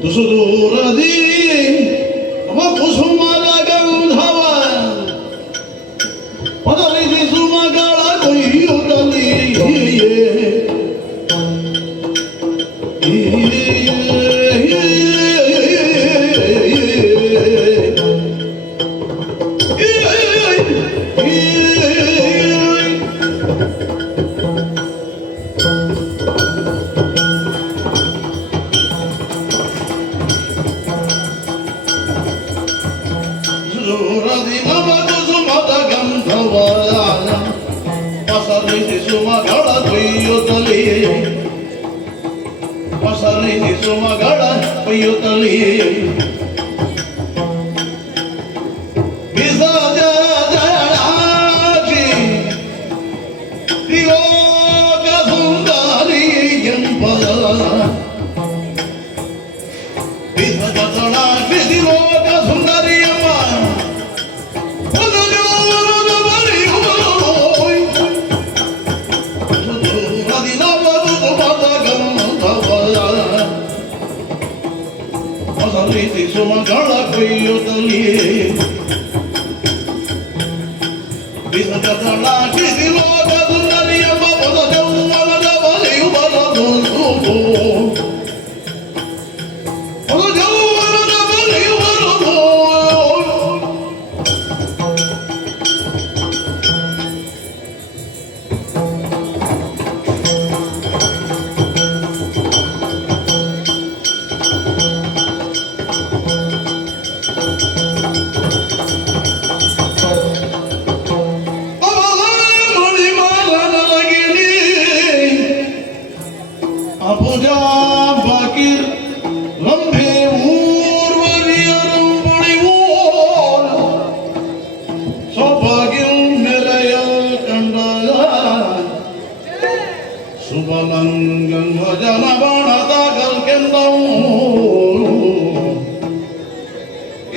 ತುಸು ದೂರದಿ ತಮ ಕುಸುಮದ ಗಂಧವ ಪದರಿಸಿ ಸುಮಗಳ ಕೊಯ್ಯುತ್ತಲೀ ದೂರದಿ ನಮ ಕುಸುಮದ ಗಂಧವ ಪಸರಿಸಿ ಸುಮಗಳ ಕೊಯ್ಯುತ್ತಲೀ ಪಸರಿಸಿ ಸುಮಗಳ ಕೊಯ್ಯುತ್ತಲೀ ಬಿಸಜಾಜಿ ಯೋಗ ಸುಂದರಿ ಎಂಬ ಬಿಸಜಾಜಿ ಯೋಗ ಸುಂದರಿ ಪಸರಿಸಿ ಸುಮಗಳ ಕೊಯ್ಯುತ್ತಲೀ ಬಿಸಜಾಜಿ ಯೋಗ ಸುಂದರಿ ಎಂಬ ಪದ ಜೌವನದ ಬಲಿಯು ಬರದು ಅಪುಜಾ ಬಾಕಿರ್ ಲಂಬೆ ಊರ್ವರಿಯರು ಬಳಿವೋರ್ ಸೌಭಾಗ್ಯಂ ನೆಲೆಯ ಕಂಡಯ ಶುಭಲಂಗಂ ಭಜನ ಬಾಣದ ಕಲ್ಕೆಂದವು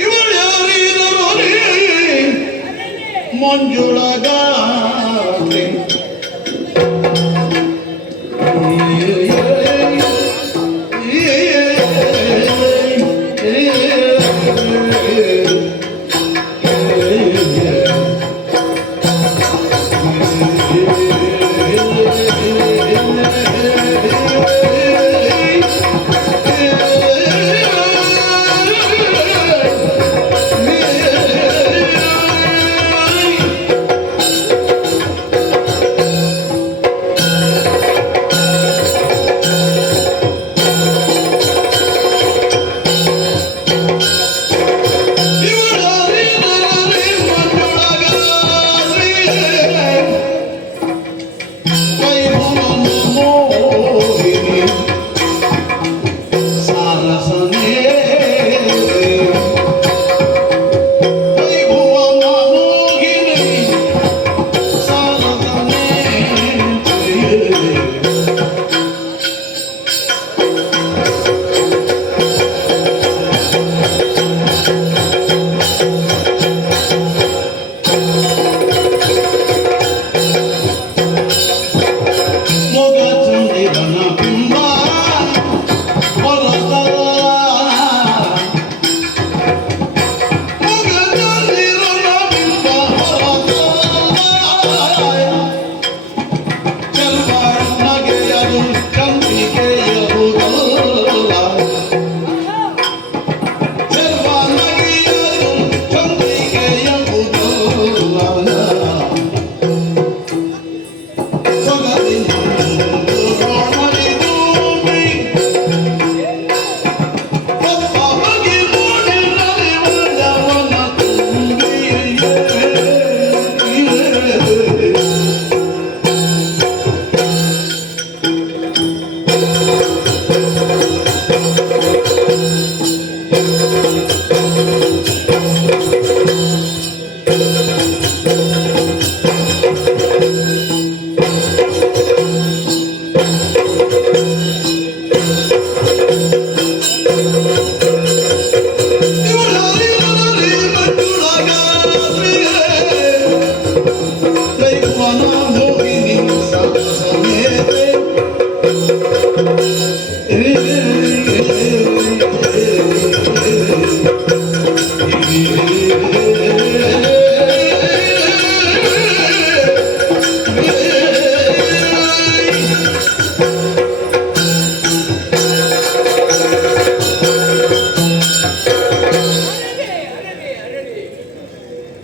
ಇವಳ್ಯಾರೀದರು ಮಂಜುಳಗಾತ್ರಿ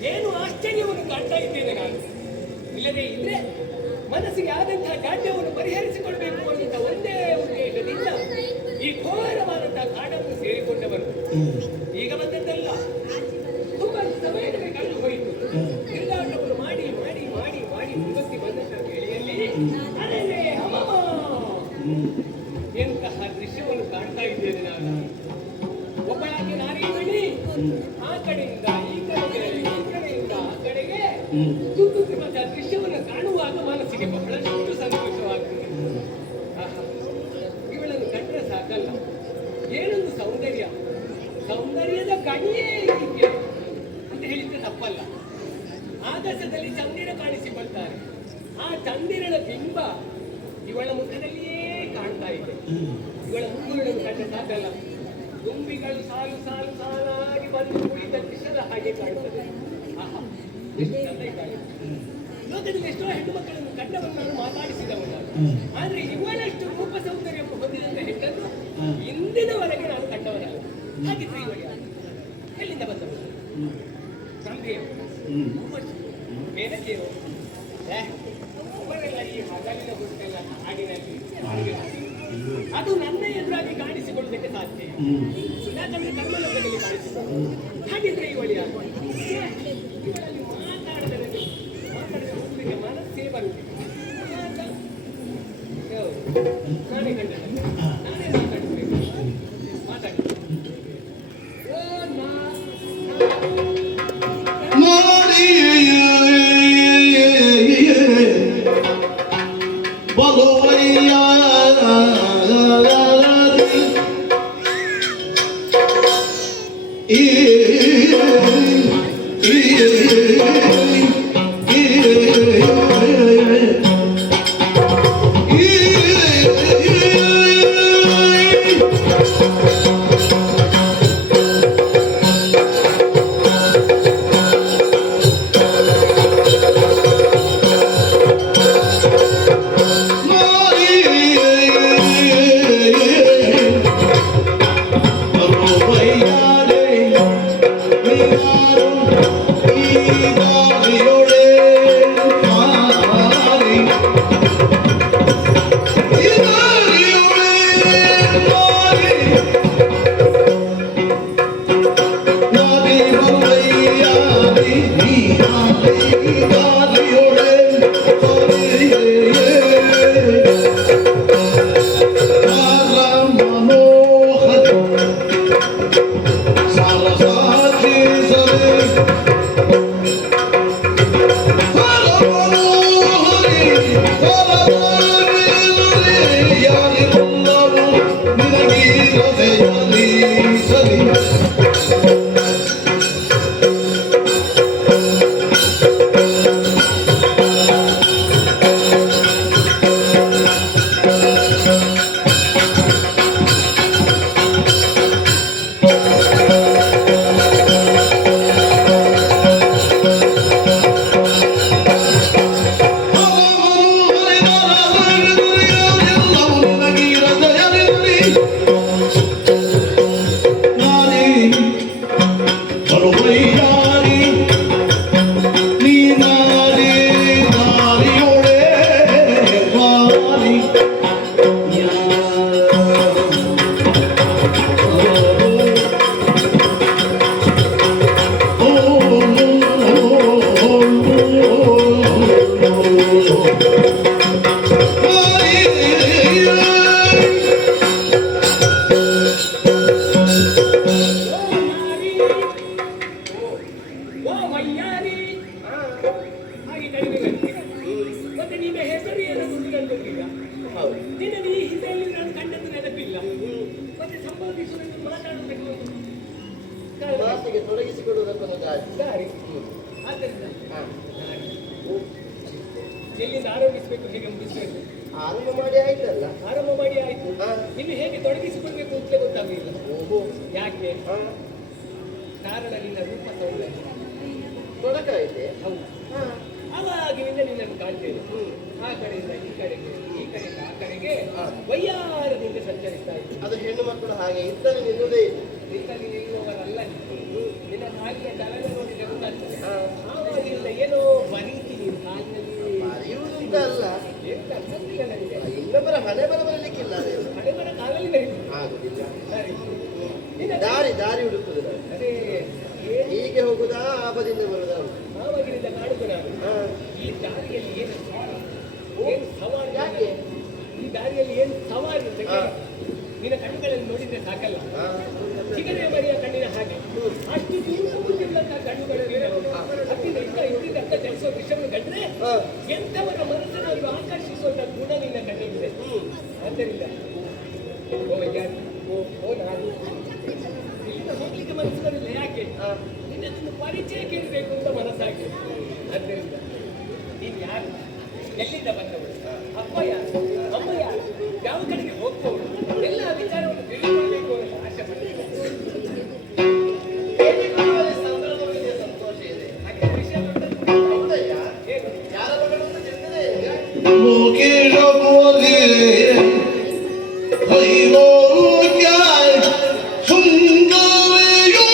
ಏನು ಆಶ್ಚರ್ಯವನ್ನು ಕಾಣ್ತಾ ಇದ್ದೇನೆ ನಾನು. ಇಲ್ಲದೆ ಇದ್ರೆ ಮನಸ್ಸಿಗೆ ಆದಂತಹ ಗಾಢ್ಯವನ್ನು ಪರಿಹರಿಸಿಕೊಳ್ಬೇಕು ಅನ್ನುವಂಥ ಒಂದೇ ಉದ್ದೇಶದಿಂದ ಈ ಘೋರವಾದಂತಹ ಕಾಡನ್ನು ಸೇರಿಕೊಂಡವರು. ಈಗ ಬಂದದ್ದಲ್ಲ, ತುಂಬಾ ಸಮಯದಲ್ಲಿ ಕಳೆದು ಹೋಯಿತು. ತಿರುಗಾಟವನ್ನು ಮಾಡಿ ಮಾಡಿ ಮಾಡಿ ಮಾಡಿ ಮುಗಿಸಿ ಬಂದಂತಹ ವೇಳೆಯಲ್ಲಿ ಅದೇ ಅಮ್ಮಮ್ಮ ಎಂತಹ ದೃಶ್ಯವನ್ನು ಕಾಣ್ತಾ ಇದ್ದೇನೆ ನಾನು. ಒಬ್ಬಳಾಗಿ ನಾರೀಮಣಿ ಆ ಕಡೆಯಿಂದ ಈ ಕಡೆಗೆ, ಈ ಕಡೆಯಿಂದ ಆ ಕಡೆಗೆ ಸುತ್ತುತ್ತಿರುವಂತಹ ದೃಶ್ಯವನ್ನು ಕಾಣುವಾಗ ಮನಸ್ಸಿಗೆ ಬಹಳಷ್ಟು ಸಂತೋಷವಾಗುತ್ತದೆ. ಇವಳನ್ನು ಕಂಡ್ರೆ ಸಾಕಲ್ಲ, ಏನೊಂದು ಸೌಂದರ್ಯ, ಸೌಂದರ್ಯದ ಕಣಿಯೇ ಹೀಗೆ ಅಂತ ಹೇಳಿದ್ರೆ ತಪ್ಪಲ್ಲ. ಆಕಾಶದಲ್ಲಿ ಚಂದಿರ ಕಾಣಿಸಿಕೊಳ್ತಾರೆ, ಆ ಚಂದಿರನ ಬಿಂಬ ಇವಳ ಮುಖದಲ್ಲಿಯೇ ಕಾಣ್ತಾ ಇದೆ. ಇವಳ ಮುಂಗುರುಳನ್ನು ಕಂಡ್ರೆ ಸಾಕಲ್ಲ, ದುಂಬಿಗಳು ಸಾಲು ಸಾಲು ಸಾಲಾಗಿ ಬಂದು ಕುಳಿತ ದೃಶ್ಯದ ಹಾಗೆ ಕಾಣುತ್ತದೆ. ಆಹಾ, ಎಷ್ಟು ಚಂದ ಕಾಣುತ್ತದೆ. ಲೋಕದಲ್ಲಿ ಎಷ್ಟೋ ಹೆಣ್ಣು ಮಕ್ಕಳನ್ನು ಕಂಡವನ್ನು ನಾನು ಮಾತಾಡಿಸಿದವಲ್ಲ, ಆದ್ರೆ ಇವಳಷ್ಟು ರೂಪ ಸೌಂದರ್ಯ ಹೊಂದಿದಂತ ಹೆಣ್ಣನ್ನು ಇಂದಿನವರೆಗೆ ನಾನು ಕಂಡವನಲ್ಲ. ಹಾಗಿದ್ರೆ ಇವಳು ಎಲ್ಲಿಂದ ಬಂದವರು? ಸಂಭ್ರಮ ಮೇನಕೆಯೋ ಅವರೆಲ್ಲ ಈ ಹಗಲಿನ ಹುಟ್ಟೆಲ್ಲ ಹಾಡಿನಲ್ಲಿ ಅದು ನನ್ನ ಎದುರಾಗಿ ಕಾಣಿಸಿಕೊಳ್ಳುವುದಕ್ಕೆ ಸಾಧ್ಯ. ಯಾಕಂದ್ರೆ ಕರ್ಮಲೋಕದಲ್ಲಿ ಕಾಣಿಸಿಕೊಂಡು ಹಾಗಿದ್ರೆ ಇವಳು ಯಾರು? ಇವಳಲ್ಲಿ ಮಾತಾಡದೆ ಮನಸ್ಸೇ ಬರುತ್ತಿದೆ. ನಾನೇ ಕಂಡದ್ದು, ನಾನೇ ಮಾತಾಡಬೇಕು. ಮಾತಾಡಿ ಎಲ್ಲಿಂದ ಆರಂಭಿಸಬೇಕು, ಹೇಗೆ ಮುಗಿಸಬೇಕು? ಆರಂಭ ಮಾಡಿ ಆಯ್ತಲ್ಲ. ಆರಂಭ ಮಾಡಿ ಆಯ್ತು. ಹಾ. ಇನ್ನು ಹೇಗೆ ತೊಡಗಿಸಿಕೊಳ್ಬೇಕು ಅಂತಲೇ ಗೊತ್ತಾಗಲಿಲ್ಲ. ಓಹೋ. ಯಾಕೆ? ಹಾ. ಕಾರಣ ನಿನ್ನ ರೂಪ ಸೌಂದರ್ಯ. ತೊಡಕಾಯ್ತೆ. ಹೌದು. ಹಾ. ಅವಾಗಿನಿಂದ ನಿನ್ನನ್ನು ಕಾಣ್ತೇವೆ. ಆ ಕಡೆಯಿಂದ ಈ ಕಡೆಗೆ, ಈ ಕಡೆಯಿಂದ ಆ ಕಡೆಗೆ ಹಾ. ವಯ್ಯಾರದಿಂದ ಸಂಚರಿಸ್ತಾ ಇತ್ತು. ಅದು ಹೆಣ್ಣು ಮಕ್ಕಳು ಹಾಗೆ ಇದ್ದಲ್ಲಿ ನಿಲ್ಲುವುದೇ ಇಲ್ಲ. ನಿನ್ನಲ್ಲಿ ನಿಲ್ಲುವವರಲ್ಲ ನೀನು. ನಿನ್ನ ಕಾಲಿನ ಚಲನೆ ನೋಡಿದ್ರೆ ಗೊತ್ತಾಗ್ತದೆ. ಹಾ. ಆವಾಗಿನಿಂದ ಏನೋ ಬರೀತಿ ನೀನು ಕಾಲಿನಲ್ಲಿ. ಮರೆಯುವುದಂತ ಅಲ್ಲ, ಎಂತ ಅರ್ಥವಿಲ್ಲ ನನಗೆ. ಇನ್ನೊಬ್ಬರ ಹಣೆ ಬರ ಬರಲಿಕ್ಕಿಲ್ಲ. ಹಣೆಬರ ಕಾಲಲ್ಲಿ ಬರೀತಿ. ಆಗುದಿಲ್ಲ. ಸರಿ. ನಿನ್ನ ದಾರಿ ಹುಡುಕುದು ನಾನು. ಅದೇ ಏನು ಹೀಗೆ ಹೋಗುದಾ ಆಪದಿಂದ ಬರುದಾ ಅಂತ. ಆವಾಗಿನಿಂದ ಕಾಣುದು ನಾನು. ಹಾ. ಈ ದಾರಿಯಲ್ಲಿ ಏನು ಏನು ಸವಾಲು? ಯಾಕೆ? ಈ ದಾರಿಯಲ್ಲಿ ಏನು ಸವಾಲು ಅಂತ ಹಾ. ನಿನ್ನ ಕಣ್ಣುಗಳಲ್ಲಿ ನೋಡಿದ್ರೆ ಸಾಕಲ್ಲ. ಹಾ. ಚಿಗರೆ ಮರಿಯ ಕಣ್ಣಿನ ಹಾಗೆ ಅಷ್ಟು ದೂರದಂತಹ ಕಣ್ಣುಗಳು ಇದ್ದಿಂದ ಅರ್ಥ ಚಲಿಸುವ ವಿಷಯವನ್ನು ಕಂಡ್ರೆ ಹಾ. ಎಂಥವರ ಮನಸ್ಸನ್ನು ಆಕರ್ಷಿಸುವಂತ ಗುಣ ನಿನ್ನ ಕಣ್ಣಿಗಿದೆ. ಆದ್ದರಿಂದ ನಾನು ಇಲ್ಲಿಂದ ಹೋಗ್ಲಿಕ್ಕೆ ಮನಸ್ಸು ಬರಲಿಲ್ಲ. ಯಾಕೆ? ಹಾ. ನಿನ್ನನ್ನು ಪರಿಚಯ ಕೇಳಬೇಕು ಅಂತ ಮನಸ್ಸಾಗಿದೆ. ಆದ್ದರಿಂದ ನೀನು ಯಾರು, ಎಲ್ಲಿಂದ ಬಂದವರು, ಅಪ್ಪ ಯಾರು, ಅಮ್ಮ ಯಾರು, ಯಾವ ಕಡೆಗೆ ಹೋಗ್ತವರು, ಎಲ್ಲ ವಿಚಾರವನ್ನು ತಿಳಿದುಕೊಳ್ಳಬೇಕು ಅಂತ ಆಸೆ ಪಟ್ಟಿದ್ದೆ. ಹೇಳಿಕೊಳ್ಳುವಲ್ಲಿ ಸಂದರ್ಭವಿದೆ, ಸಂತೋಷ ಇದೆ. ಹಾಗೆ ವಿಷಯ ಹೌದಯ್ಯ? ಏನು? ಯಾರ ಮಗಳು ಅಂತ ತಿಳಿದಿದೆ ಈಗ? ಮುಗಿರಬಹುದು ವೈಭೋಗ್ಯ ಸುಂದರಿಯೋ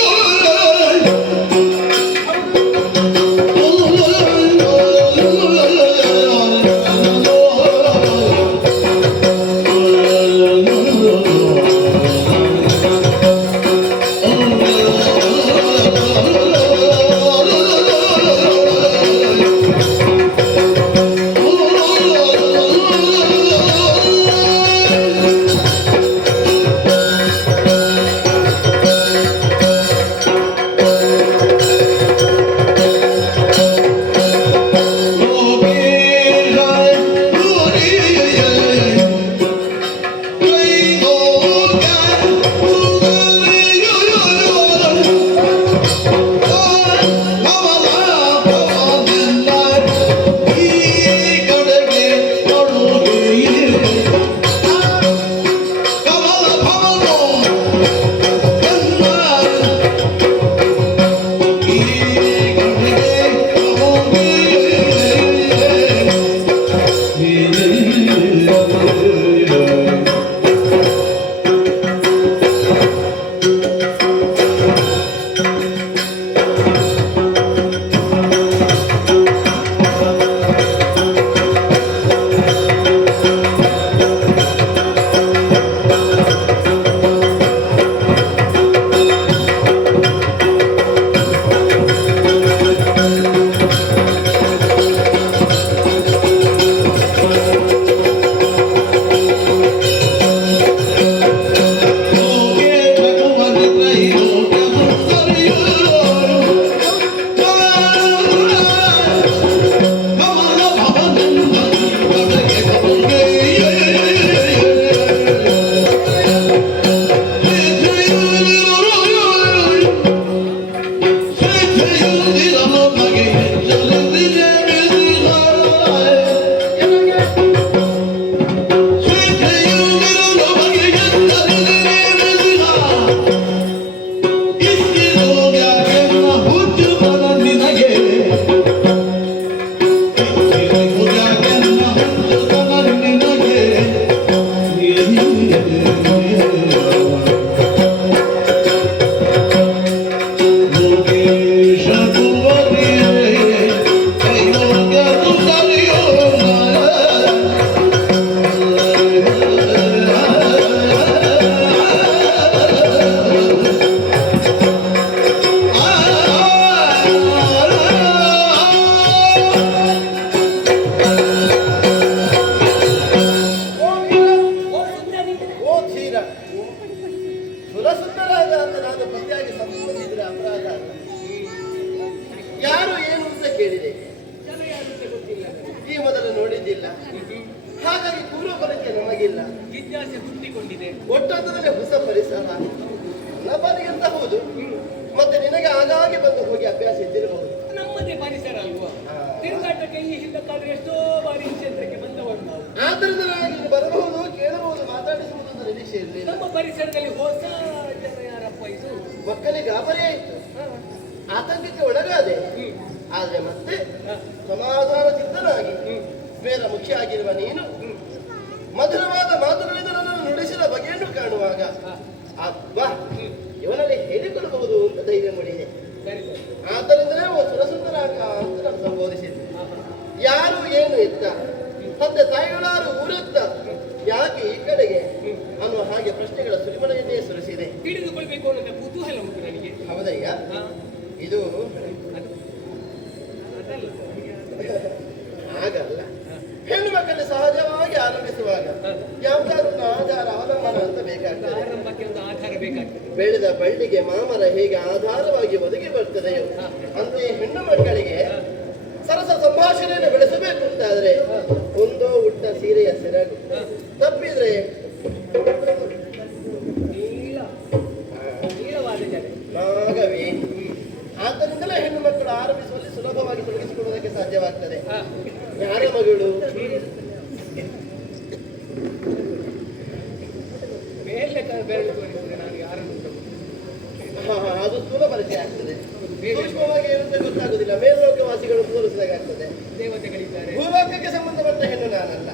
ಒಟ್ಟಾದರೆ ಹೊಸ ಪರಿಸರ ನನ್ನ ಪಾಲಿಗೆ ಅಂತ ಹೌದು. ಮತ್ತೆ ನಿನಗೆ ಆಗಾಗ್ಗೆ ಬಂದು ಹೋಗಿ ಅಭ್ಯಾಸ ಇದ್ದಿರಬಹುದು. ನಮ್ಮದೇ ಪರಿಸರ ಅಲ್ವಾ? ತಿರುಗಾಟಕ್ಕೆ ಈ ಹಿಂದಕ್ಕಾದ್ರೆ ಎಷ್ಟೋ ಬಾರಿ ಈ ಕ್ಷೇತ್ರಕ್ಕೆ ಬಂದವರು ನಾವು. ಆದ್ದರಿಂದ ನನಗೆ ಇಲ್ಲಿ ಬರಬಹುದು, ಕೇಳಬಹುದು, ಮಾತಾಡಿಸಬಹುದು ಅಂತ ನಿರೀಕ್ಷೆ ಇರಲಿಲ್ಲ. ನಮ್ಮ ಪರಿಸರದಲ್ಲಿ ಹೊಸ ಜನ ಯಾರಪ್ಪ ಇದು? ಮಕ್ಕಳಿಗೆ ಗಾಬರಿ ಆಯ್ತು, ಆತಂಕಕ್ಕೆ ಒಳಗಾದೆ. ಆದ್ರೆ ಮತ್ತೆ ಸಮಾಧಾನ ಚಿತ್ತನಾಗಿ ಬೇರ ಮುಖ್ಯ ಆಗಿರುವ ನೀನು ಮಧುರವಾದ ಮಾತುಗಳಿಂದ ನನ್ನನ್ನು ನುಡಿಸಿದ ಬಗೆಯನ್ನು ಕಾಣುವಾಗ ಅಬ್ಬಾ, ಇವನಲ್ಲಿ ಹೇಳಿಕೊಳ್ಳಬಹುದು ಅಂತ ಧೈರ್ಯ ಮೂಡಿದೆ. ಆದ್ದರಿಂದಲೇ ಸುರಸುಂದರ ಅಂತ ನಾನು ಸಂಬೋಧಿಸಿದ್ದೆ. ಯಾರು ಏನು ಎತ್ತ, ತಂದೆ ತಾಯಿಗಳಾರು ಊರೆತ್ತ, ಯಾಕೆ ಈ ಕಡೆಗೆ ಅನ್ನುವ ಹಾಗೆ ಪ್ರಶ್ನೆಗಳ ಸುರಿಮಳೆಯನ್ನೇ ಸುರಿಸಿದೆ. ತಿಳಿದುಕೊಳ್ಬೇಕು ಅನ್ನೋ ಕುತೂಹಲ ಉಂಟು ನನಗೆ. ಹೌದಯ್ಯ, ಇದು ಹಾಗಲ್ಲ. ಹೆಣ್ಣು ಮಕ್ಕಳು ಸಹಜವಾಗಿ ಆರಂಭಿಸುವಾಗ ಯಾವುದಾದ್ರು ಒಂದು ಆಧಾರ ಅವಲಂಬನ ಅಂತ ಬೇಕಾಗ್ತದೆ. ಆರಂಭಕ್ಕೆ ಒಂದು ಆಧಾರ ಬೇಕಾಗ್ತದೆ. ಬೆಳೆದ ಬಳ್ಳಿಗೆ ಮಾಮರ ಹೇಗೆ ಆಧಾರವಾಗಿ ಒದಗಿ ಬರ್ತದೆಯೋ ಅಂತೆಯೇ ಹೆಣ್ಣು ಮಕ್ಕಳಿಗೆ ಸರಸ ಸಂಭಾಷಣೆಯನ್ನು ಬೆಳೆಸಬೇಕು ಅಂತಾದ್ರೆ ಒಂದೋ ಉಟ್ಟ ಸೀರೆಯ ಸೆರಗು, ತಪ್ಪಿದ್ರೆ ನಾಗವೇ. ಆದ್ದರಿಂದಲೇ ಹೆಣ್ಣು ಮಕ್ಕಳು ಆರಂಭಿಸುವಲ್ಲಿ ಸುಲಭವಾಗಿ ತೊಡಗಿಸಿಕೊಳ್ಳುವುದಕ್ಕೆ ಸಾಧ್ಯವಾಗ್ತದೆ. ಯಾರ ಮಗಳು? ಅದು ಸ್ಥೂಲ ಪರಿಚಯ ಆಗ್ತದೆ, ಸೂಕ್ಷ್ಮವಾಗಿ ಏನಂತ ಗೊತ್ತಾಗುದಿಲ್ಲ. ಮೇಲ್ಲೋಕವಾಸಿಗಳು ತೋರಿಸಿದಾಗ್ತದೆ. ದೇವತೆಗಳಿದ್ದಾರೆ. ಭೂಲೋಕಕ್ಕೆ ಸಂಬಂಧಪಟ್ಟ ಹೆಣ್ಣು ನಾನಲ್ಲ,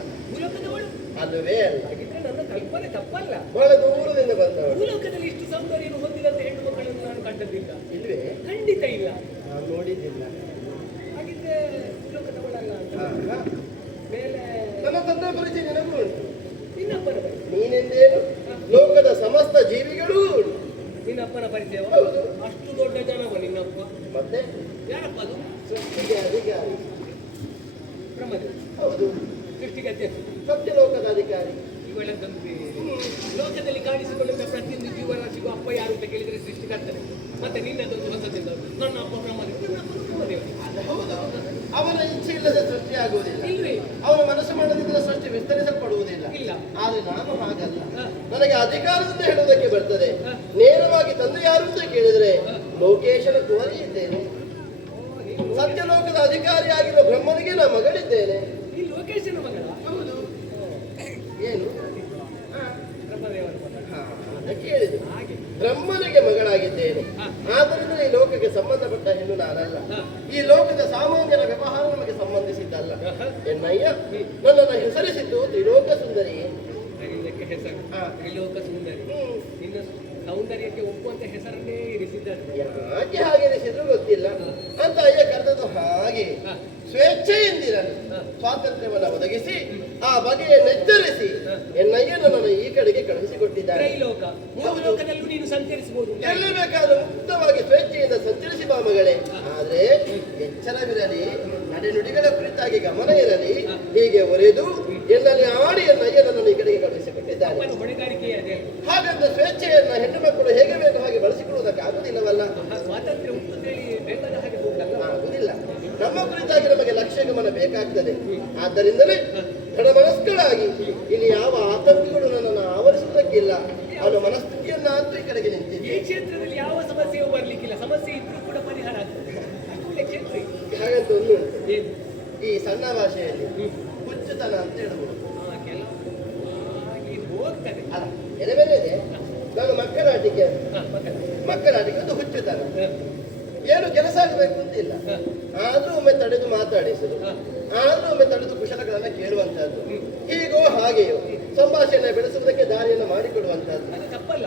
ಅಲ್ಲವೇ ಅಲ್ಲ. ನನ್ನ ಕಲ್ಪನೆ ತಪ್ಪಲ್ಲ. ಬಹಳ ದೂರದಿಂದ ಬಂದವಳು. ಭೂಲೋಕದಲ್ಲಿ ಇಷ್ಟು ಸೌಂದರ್ಯವನ್ನು ಹೊಂದಿದಂತ ಹೆಣ್ಣು ಮಕ್ಕಳನ್ನು ನಾನು ಕಂಡದ್ದಿಲ್ಲ. ಇಲ್ವೇ? ಖಂಡಿತ ಇಲ್ಲ. ನಾನು ನೋಡಿದ್ದಿಲ್ಲ. ಹಾಗಿದ್ರೆ ಭೂಲೋಕದವಳಲ್ಲ ಅಂತ. ಮೇಲೆ ನನ್ನ ತಂದೆ ಪರಿಚಯ ನಿನಗೂ ಉಂಟು. ನಿನ್ನಪ್ಪನ ಪರಿಚಯ? ನೀನೆಂದೇನು ಲೋಕದ ಸಮಸ್ತ ಜೀವಿಗಳೂ ಉಂಟು. ನಿನ್ನಪ್ಪನ ಪರಿಚಯ? ಹೌದು. ಅಷ್ಟು ದೊಡ್ಡ ಜನವ ನಿನ್ನಪ್ಪ? ಮತ್ತೆ ಯಾರಪ್ಪ ಅದು? ಸೃಷ್ಟಿಗೆ ಅಧಿಕಾರಿ. ಬ್ರಹ್ಮದೇವ? ಹೌದು. ಸೃಷ್ಟಿಗೆ ಅಧ್ಯಕ್ಷ? ಸತ್ಯಲೋಕದ ಅಧಿಕಾರಿ. ಇವೆಲ್ಲದಂತೆ ಲೋಕದಲ್ಲಿ ಕಾಣಿಸಿಕೊಳ್ಳುವ ಪ್ರತಿಯೊಂದು ಜೀವರಾಶಿಗೂ ಅಪ್ಪ ಯಾರು ಅಂತ ಕೇಳಿದ್ರೆ ಸೃಷ್ಟಿಕರ್ತನೆ. ಮತ್ತೆ ನಿನ್ನದೊಂದು ಹೊಸದಿಲ್ಲ, ನನ್ನ ಅಪ್ಪ ಬ್ರಹ್ಮದೇವ. ಹೌದು. ಅವನ ಇಚ್ಛೆ ಇಲ್ಲದೆ ಸೃಷ್ಟಿ ಆಗುವುದಿಲ್ಲ. ಇಲ್ರಿ. ಅವನ ಮನಸ್ಸು ಮಾಡದಿದ್ದರೆ ಸೃಷ್ಟಿ ವಿಸ್ತರಿಸಲ್ಪಡುವುದಿಲ್ಲ. ಇಲ್ಲ. ಆದ್ರೆ ನಾನು ಹಾಗಲ್ಲ. ನನಗೆ ಅಧಿಕಾರದಿಂದ ಹೇಳುವುದಕ್ಕೆ ಬರ್ತದೆ. ನೇರವಾಗಿ ತಂದೆ ಯಾರು ಅಂತ ಕೇಳಿದ್ರೆ ಲೋಕೇಶನ ಕುವರಿ ಇದ್ದೇನೆ. ಸತ್ಯಲೋಕದ ಅಧಿಕಾರಿಯಾಗಿರುವ ಬ್ರಹ್ಮನಿಗೆ ನಾ ಮಗಳಿದ್ದೇನೆ. ಈ ಲೋಕೇಶನ ಮಗಳ? ಹೌದು. ಏನು ಬ್ರಹ್ಮದೇವರ ಮಗಳ? ಅದಕ್ಕೆ ಹೇಳಿದೆ, ಹಾಗೆ ಬ್ರಹ್ಮನಿಗೆ ಮಗಳಾಗಿದ್ದೇನೆ. ಆದ್ದರಿಂದ ಈ ಲೋಕಕ್ಕೆ ಸಂಬಂಧಪಟ್ಟ ಹೆಣ್ಣು ನಾನಲ್ಲ. ಈ ಲೋಕದ ಸಾಮಾನ್ಯರ ವ್ಯವಹಾರ ನಮಗೆ ಸಂಬಂಧಿಸಿದ್ದಲ್ಲ. ಎನ್ನಯ್ಯ ನನ್ನನ್ನು ಹೆಸರಿಸಿದ್ದು ತ್ರಿಲೋಕ ಸುಂದರಿ. ಇದಕ್ಕೆ ಹೆಸರು ತ್ರಿಲೋಕ ಸುಂದರಿ. ನಿನ್ನ ಸೌಂದರ್ಯಕ್ಕೆ ಒಪ್ಪುವಂತ ಹೆಸರನ್ನೇ ಇರಿಸಿದ್ದಾರೆ. ಯಾಕೆ ಹಾಗೆ ಎನಿಸಿದ್ರು ಗೊತ್ತಿಲ್ಲ ಅಂತ ಅಯ್ಯ ಕರೆದದ್ದು ಹಾಗೆ. ಸ್ವೇಚ್ಛೆಯಿಂದಿರಲು ಸ್ವಾತಂತ್ರ್ಯವನ್ನು ಒದಗಿಸಿ ಆ ಬಗೆಯ ನೆಚ್ಚರಿಸಿ ಎನ್ನಯ್ಯ ನನ್ನನ್ನು ಈ ಕಡೆಗೆ ಕಳುಹಿಸಿಕೊಟ್ಟಿದ್ದಾರೆ. ತ್ರೈಲೋಕ, ಮೂರು ಲೋಕದಲ್ಲೂ ನೀನು ಸಂಚರಿಸಬಹುದು. ಎಲ್ಲಿ ಬೇಕಾದ್ರೂ ಮುಕ್ತವಾಗಿ ಸ್ವೇಚ್ಛೆಯಿಂದ ಸಂಚರಿಸಿ ಬಾ ಮಗಳೇ. ಆದ್ರೆ ಎಚ್ಚರವಿರಲಿ, ನಡೆನುಡಿಗಳ ಕುರಿತಾಗಿ ಗಮನ ಇರಲಿ. ಹೀಗೆ ಒರೆದು ಎನ್ನಲ್ಲಿ ಆಡಿ ಎನ್ನಯ್ಯ ನನ್ನನ್ನು ಈ ಕಡೆಗೆ ಕಳುಹಿಸಿಕೊಟ್ಟಿದ್ದಾರೆ. ಹೊಣೆಗಾರಿಕೆ ಅದೇ. ಹಾಗಂತ ಸ್ವೇಚ್ಛೆಯನ್ನ ಹೆಣ್ಣು ಮಕ್ಕಳು ಹೇಗೆ ಬೇಕು ಹಾಗೆ ಬಳಸಿಕೊಳ್ಳುವುದಕ್ಕೆ ಆಗುದಿಲ್ಲವಲ್ಲ. ಸ್ವಾತಂತ್ರ್ಯ ಉಂಟು ಅಂತೇಳಿ ಬೇಕಾದ ಹಾಗೆ ಹೋಗಲ್ಲ. ಆಗುದಿಲ್ಲ. ನಮ್ಮ ಕುರಿತಾಗಿ ನಮಗೆ ಲಕ್ಷ್ಯ ಗಮನ ಬೇಕಾಗ್ತದೆ. ಆದ್ದರಿಂದಲೇ ದೃಢಮನಸ್ಕಳಾಗಿ ಇಲ್ಲಿ ಯಾವ ಆತಂಕಗಳು ನನ್ನನ್ನು ಆವರಿಸುವುದಕ್ಕಿಲ್ಲ ಅನ್ನೋ ಮನಸ್ಥಿತಿಯನ್ನಂತೂ ಈ ಕಡೆಗೆ ನಿಂತಿದೆ. ಈ ಕ್ಷೇತ್ರದಲ್ಲಿ ಯಾವ ಸಮಸ್ಯೆಯೂ ಬರ್ಲಿಕ್ಕಿಲ್ಲ. ಸಮಸ್ಯೆ ಇದ್ರೂ ಕೂಡ ಪರಿಹಾರ ಆಗ್ತದೆ. ಅಷ್ಟೊಳ್ಳೆ ಕ್ಷೇತ್ರ ಇದು. ಹಾಗಂತ ಒಂದು ಏನು? ಈ ಸಣ್ಣ ಭಾಷೆಯಲ್ಲಿ ಹುಚ್ಚುತನ ಅಂತ ಹೇಳ್ಬೋದು. ಹೋಗ್ತದೆ ಅಲ್ಲ, ಬೇರೆ ಬೇರೆ ಇದೆ. ನಾನು ಮಕ್ಕಳಾಟಿಕೆ ಒಂದು ಹುಚ್ಚುತನ. ಏನು ಕೆಲಸ ಆಗಬೇಕು ಅಂತಿಲ್ಲ, ಆದ್ರೂ ಒಮ್ಮೆ ತಡೆದು ಮಾತಾಡಿಸುದು, ಆದ್ರೂ ಒಮ್ಮೆ ತಡೆದು ಕುಶಲಗಳನ್ನ ಕೇಳುವಂತಹದ್ದು. ಹೀಗೋ ಹಾಗೆಯೋ ಸಂಭಾಷಣೆ ಬೆಳೆಸುವುದಕ್ಕೆ ದಾರಿಯನ್ನು ಮಾಡಿಕೊಡುವಂತಹದ್ದು. ಅದು ತಪ್ಪಲ್ಲ.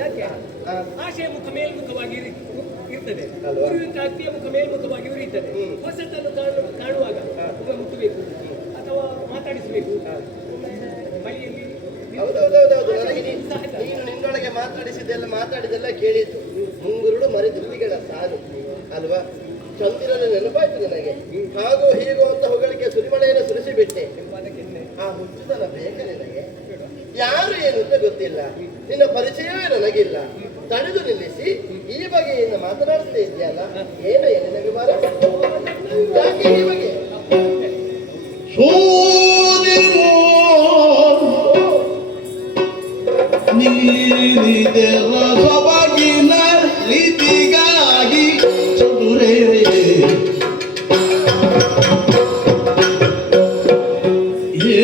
ಯಾಕೆ? ಆಶಯ ಮುಖ ಮೇಲ್ಮುಖವಾಗಿ ಇರ್ತದೆ, ಅಲ್ವಾ? ಅತ್ತಿಯ ಮುಖ ಮೇಲ್ಮುಖವಾಗಿ ಉರಿಯುತ್ತದೆ. ಹೊಸತನ್ನು ಕಾಣುವಾಗ ಮುಖ ಮುಟ್ಟಬೇಕು ಅಥವಾ ಮಾತಾಡಿಸಬೇಕು. ಮೈಯಲ್ಲಿ ಹೌದೌದೌದೌದು. ನನಗೆ ನೀನು ನಿನ್ನೊಳಗೆ ಮಾತಾಡಿದೆಲ್ಲ ಕೇಳಿದ್ದು ಮುಂಗುರುಳು ಮರಿದುಪ್ಪಿಗಳ ಸಾಲು ಅಲ್ವಾ? ಚಂದಿರನ ನೆನಪಾಯ್ತು ನನಗೆ. ಹಾಗೋ ಹೀಗೋ ಅಂತ ಹೊಗಳಿಕೆ ಸುರಿಮಳೆಯನ್ನು ಸುರಿಸಿಬಿಟ್ಟೆ. ಆ ಹುಚ್ಚುತನ ಬೇಕ ನಿನಗೆ? ಯಾರು ಏನು ಅಂತ ಗೊತ್ತಿಲ್ಲ, ನಿನ್ನ ಪರಿಚಯವೇ ನನಗಿಲ್ಲ. ತಡೆದು ನಿಲ್ಲಿಸಿ ಈ ಬಗೆಯಿಂದ ಮಾತನಾಡ್ತಾ ಇದೆಯಲ್ಲ, ಏನಯ್ಯ ನಿನಗೆ ಬಾರ? ಯಾಕೆ ಈ ಬಗೆ? ನೀರಿದೆಲ್ಲ ಸೊಬಗಿನ ರೀತಿಗಾಗಿ ಚದುರೆ ಏ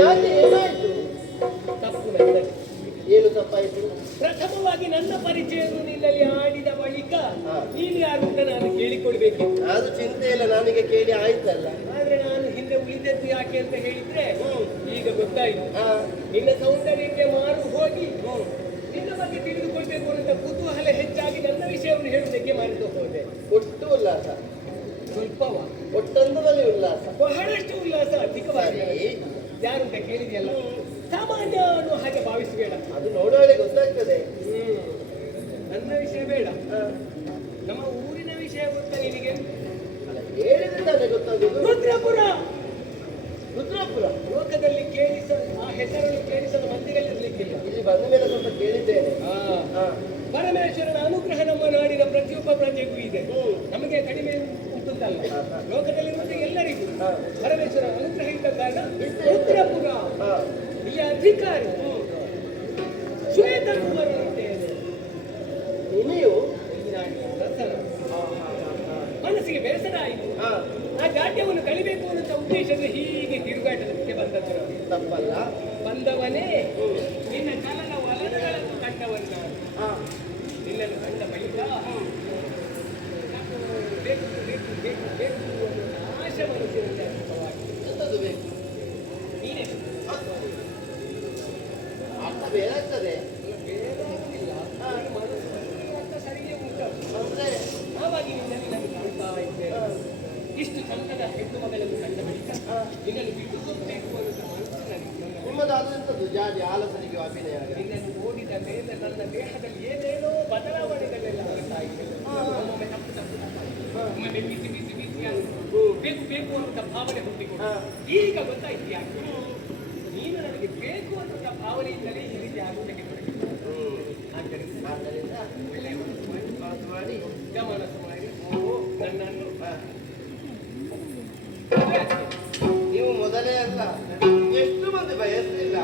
ಯಾಕೆ ಏನಾಯ್ತು? ತಪ್ಪು ನನ್ನದು. ಏನು ತಪ್ಪಾಯ್ತು? ಪ್ರಥಮವಾಗಿ ನನ್ನ ಪರಿಚಯವನ್ನು ನಿನ್ನಲ್ಲಿ ಆಡಿದ ಬಳಿಕ ಹಾ. ನೀನು ಯಾರು ಅಂತ ನಾನು ಕೇಳಿಕೊಳ್ಬೇಕಿತ್ತು. ಅದು ಚಿಂತೆ ಇಲ್ಲ, ನನಗೆ ಕೇಳಿ ಆಯ್ತಲ್ಲ. ಆದ್ರೆ ನಾನು ಹಿಂದೆ ಉಳಿದದ್ದು ಯಾಕೆ ಅಂತ ಹೇಳಿದ್ರೆ ಈಗ ಗೊತ್ತಾಯ್ತು. ಹಾ. ನಿನ್ನ ಸೌಂದರ್ಯಕ್ಕೆ ಮಾರು ಹೋಗಿ ನಿನ್ನ ಬಗ್ಗೆ ತಿಳಿದುಕೊಳ್ಬೇಕು ಅಂತ ಕುತೂಹಲ ಹೆಚ್ಚಾಗಿ ನನ್ನ ವಿಷಯವನ್ನು ಹೇಳುವುದಕ್ಕೆ ಮಾಡಿದ್ದು ಹೋದೆ. ಒಟ್ಟು ಉಲ್ಲಾಸ, ಸ್ವಲ್ಪವ ಒಟ್ಟಂದದಲ್ಲಿ ಉಲ್ಲಾಸ. ಬಹಳಷ್ಟು ಉಲ್ಲಾಸ ಅಧಿಕವಾಗಿ. ಸರಿ. ಯಾರು ಅಂತ ಕೇಳಿದೆಯಲ್ಲ, ಸಾಮಾನ್ಯ ಅನ್ನೋ ಹಾಗೆ ಭಾವಿಸಬೇಡ. ಅದು ನೋಡುವಾಗಲೇ ಗೊತ್ತಾಗ್ತದೆ. ನನ್ನ ವಿಷಯ ಬೇಡ, ಹಾ. ನಮ್ಮ ಊರಿನ ವಿಷಯ ಗೊತ್ತಾ ನಿನಗೆ? ಅಲ್ಲ, ಹೇಳಿದ್ರೆ ತಾನೇ ಗೊತ್ತಾಗುದು. ರುದ್ರಪುರ. ರುದ್ರಪುರ ಲೋಕದಲ್ಲಿ ಆ ಹೆಸರನ್ನು ಕೇಳಿಸಲು ಮಂದಿಗಳಿರ್ಲಿಕ್ಕಿಲ್ಲ. ಇಲ್ಲಿ ಬಂದ ಮೇಲೆ ಸ್ವಲ್ಪ ಕೇಳಿದ್ದೇನೆ. ಹಾ. ಪರಮೇಶ್ವರನ ಅನುಗ್ರಹ ನಮ್ಮ ನಾಡಿನ ಪ್ರತಿಯೊಬ್ಬ ಪ್ರಜೆಗೂ ಇದೆ. ನಮಗೆ ಕಡಿಮೆ ಉಂಟುಂಟಲ್ಲ, ಲೋಕದಲ್ಲಿರುವಂತೆ ಎಲ್ಲರಿಗೂ ಹಾ. ಪರಮೇಶ್ವರನ ಅನುಗ್ರಹ ಇದ್ದ ಕಾರಣ ರುದ್ರಪುರ. ಹಾ. ಇಲ್ಲಿ ಅಧಿಕಾರಿ ಶ್ವೇತಕುಮಾರ ಅಂತೇಳಿ ನೀವು ಈ ನಾಡಿನ ರಸನ. ಮನಸ್ಸಿಗೆ ಬೇಸರ ಆಯಿತು. ಹಾ. ಆ ಜಾಡ್ಯವನ್ನು ಕಳಿಬೇಕು ಅನ್ನೋ ಉದ್ದೇಶದ ಹೀಗೆ ತಿರುಗಾಟಕ್ಕೆ ಬಂದದ್ದು ನಾವು. ತಪ್ಪಲ್ಲ. ಬಂದವನೇ ನಿನ್ನ ಚಲನ ವಲನಗಳನ್ನು ಕಂಡವನ್ನ. ಹಾ. ನಿನ್ನನ್ನು ಕಂಡ ಬಳಿಕ ನಾನು ಬೇಕು ಬೇಕು ಬೇಕು ಬೇಕು ಅನ್ನೋ ಆಶ ಮನಸ್ಸಿನಲ್ಲಿ ಅರ್ಥವಾಗಿ ಎಂತದು ಬೇಕು? ನೀನೇ ಅರ್ಥ ಬೇರಾಗ್ತದೆ. ಬೇರೆಲ್ಲ ಮನಸ್ಸಿನಲ್ಲಿ ಅರ್ಥ ಸರಿಯೇ ಉಂಟು. ಅಂದ್ರೆ ಆವಾಗ ನಿನ್ನಲ್ಲಿ ನಾನು ಕಾಣ್ತಾ ಇದ್ದೇನೆ. ಇಷ್ಟು ಚಂದದ ಹೆಣ್ಣು ಮಗಳನ್ನು ಕಂಡ ಬಳಿಕ ನಿನ್ನನ್ನು ಬಿಟ್ಟು ಹೋಗಬೇಕು ಅನ್ನೋ ಮನಸ್ಸು ನನಗೆ. ನಿಮ್ಮದು ಅದು ಎಂತದ್ದು ಜಾಡಿ ಆಲೋಚನೆಗೆ ಅಭಿನಯ ಆಗಿದೆ. ನಿನ್ನನ್ನು ನೋಡಿದ ಮೇಲೆ ನನ್ನ ದೇಹದಲ್ಲಿ ಏನೇನೋ ಬದಲಾವಣೆಗಳೆಲ್ಲ ಆಗ್ತಾ ಇದೆ. ಒಮ್ಮೊಮ್ಮೆ ತಪ್ಪು ತಪ್ಪು ಒಮ್ಮೊಮ್ಮೆ ಬಿಸಿ ಬಿಸಿ ಬಿಸಿ ಆಗುತ್ತೆ. ಬೇಕು ಬೇಕು ಅಂತ ಭಾವನೆ ಹುಟ್ಟಿಕೊಂಡು ಈಗ ಗೊತ್ತಾಯ್ತು ಯಾಕೆ ನೀನು ನನಗೆ ಬೇಕು ಅನ್ನುವಂಥ ಭಾವನೆಯಿಂದಲೇ ಈ ರೀತಿ ಆಗುವುದಕ್ಕೆ ತೊಡಗಿದ್ದು. ಆದ್ದರಿಂದ ಒಳ್ಳೆಯ ಮನಸ್ಸು ಮಾಡಿ ಗಮನಸ್ಸು ಮಾಡಿ ನನ್ನನ್ನು ನೀವು ಮೊದಲೇ ಅಲ್ಲ, ಎಷ್ಟು ಮಂದಿ ಬಯಸಲಿಲ್ಲ.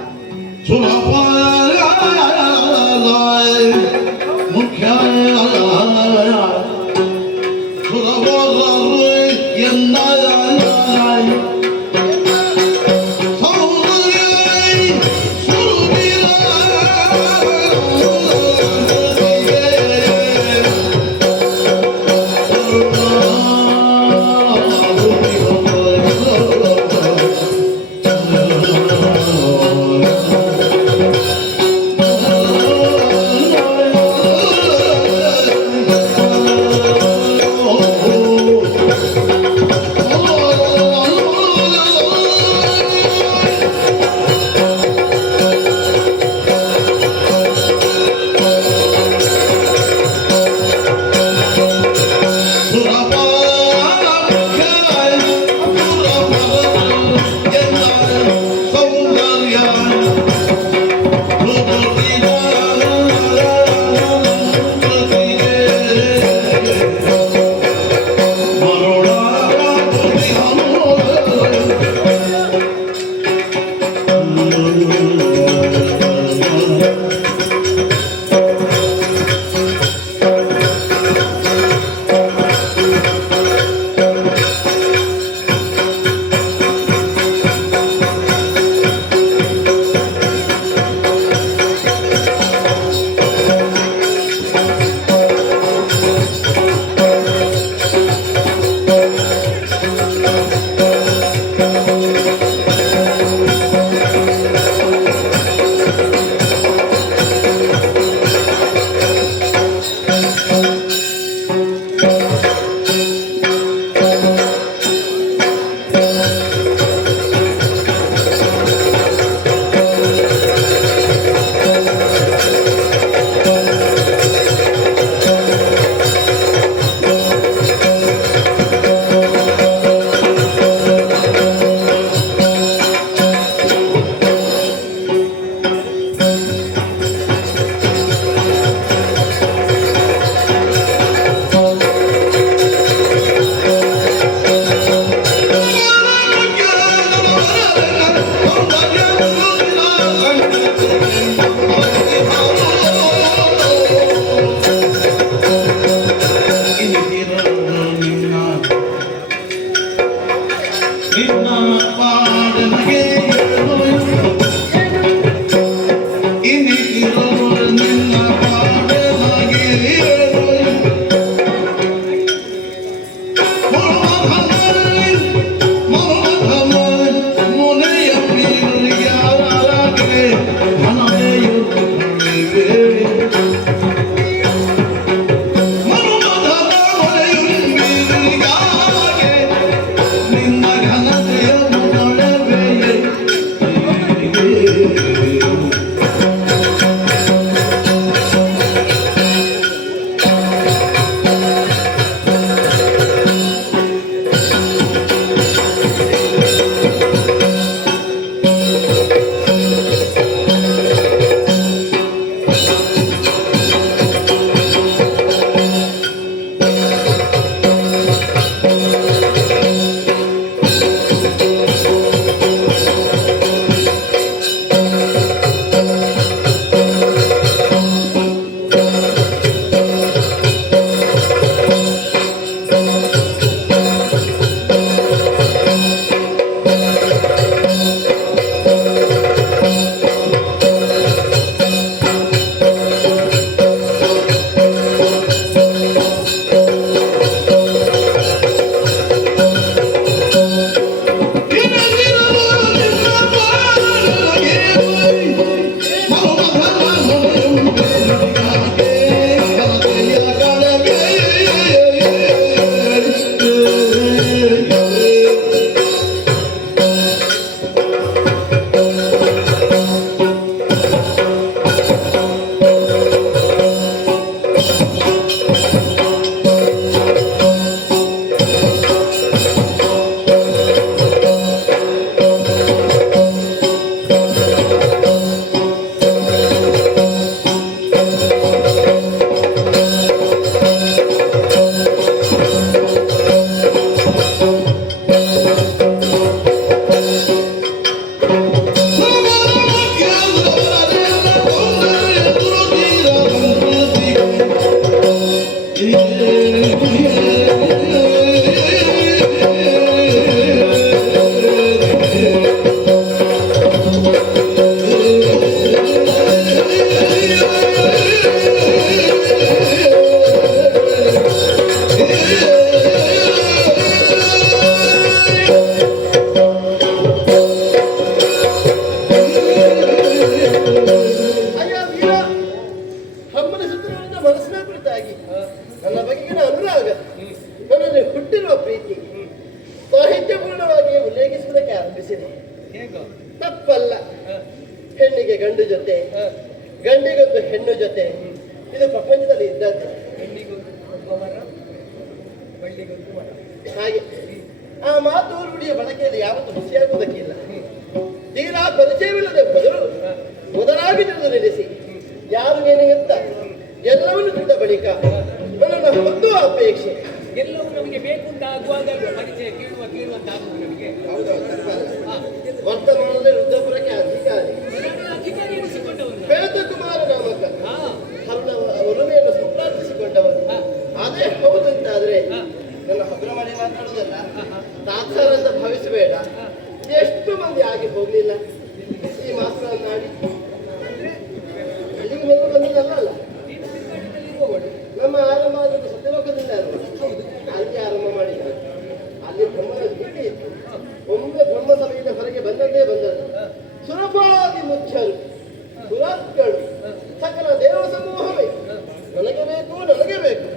ಮನಸ್ಸಿನ ಕುರಿತಾಗಿ ನನ್ನ ಬಗೆಗಿನ ಅನುರಾಗ, ನನ್ನಲ್ಲಿ ಹುಟ್ಟಿರುವ ಪ್ರೀತಿ ಸಾಹಿತ್ಯಪೂರ್ಣವಾಗಿ ಉಲ್ಲೇಖಿಸುವುದಕ್ಕೆ ಆರಂಭಿಸಿದೆ. ಹೇಗೋ ತಪ್ಪಲ್ಲ. ಹೆಣ್ಣಿಗೆ ಗಂಡು ಜೊತೆ, ಗಂಡಿಗೊಂದು ಹೆಣ್ಣು ಜೊತೆ, ಇದು ಪ್ರಪಂಚದಲ್ಲಿ ಇದ್ದದ್ದು. ಹೆಣ್ಣಿಗೊಂದು ಮರ, ಬಳ್ಳಿಗೊಂದು ಮರ. ಹಾಗೆ ಆ ಮಾತು ರೂಢಿಯ ಬಳಕೆಯಲ್ಲಿ ಯಾವತ್ತೂ ಹುಸಿಯಾಗುವುದಕ್ಕಿಲ್ಲ. ತೀರಾ ಪರಿಚಯವಿಲ್ಲದೆ ಹೋದರು ಮೊದಲಾಗಿ ತಿಳಿದು ನಿಲ್ಲಿಸಿ ಯಾರು ಏನು ಎತ್ತ ಎಲ್ಲವನ್ನು ತಿಳಿದ ಬಳಿಕ ನನ್ನನ್ನು ಹೊಂದುವ ಅಪೇಕ್ಷೆ. ಎಲ್ಲವೂ ನಮಗೆ ಬೇಕು ಅಂತ ಆಗುವಾಗ ಪರಿಚಯ ಕೇಳುವಂತ ಆಗುವುದು ನಮಗೆ. ವರ್ತಮಾನದ ವೃದ್ಧಪುರಕ್ಕೆ ಅಧಿಕಾರಿ ಅಧಿಕಾರಿ ಎನಿಸಿಕೊಂಡವನು ಶ್ವೇತಕುಮಾರ ನಾಮಕ ಹರಣ ಉರುಮೆಯನ್ನು ಸಂಪ್ರಾರ್ಥಿಸಿಕೊಂಡವನು. ಅದೇ ಹೌದು ಅಂತಾದ್ರೆ ನನ್ನ ಹಗುರ ಮಾಡಿ ಮಾತಾಡುವುದಲ್ಲ, ತಾತ್ಸಾರ ಅಂತ ಭಾವಿಸಬೇಡ. ಎಷ್ಟು ಮಂದಿ ಆಗಿ ಹೋಗ್ಲಿಲ್ಲ ಈ ಮಾಸಗಳನ್ನಾಡಿ. ಅಲ್ಲಿಗೆ ಮೇಲೆ ಬಂದಿದ್ದಲ್ಲ, ನಮ್ಮ ಆರಂಭ ಆದದ್ದು ಸತ್ಯಲೋಕದಿಂದ ಅಲ್ವ, ಅಲ್ಲಿ ಆರಂಭ ಮಾಡಿದ್ದಾರೆ. ಅಲ್ಲಿ ಬ್ರಹ್ಮನ ಭೇಟಿ ಇತ್ತು. ಒಮ್ಮೆ ಬ್ರಹ್ಮ ಸಭೆಯಿಂದ ಹೊರಗೆ ಬಂದದ್ದೇ ಬಂದದ್ದು. ಸುರಪಾದಿ ಮುಖ್ಯರು, ಸುರಾತ್ಗಳು, ಸಕಲ ದೇವ ಸಮೂಹವೇ ನನಗೆ ಬೇಕು, ನನಗೆ ಬೇಕು,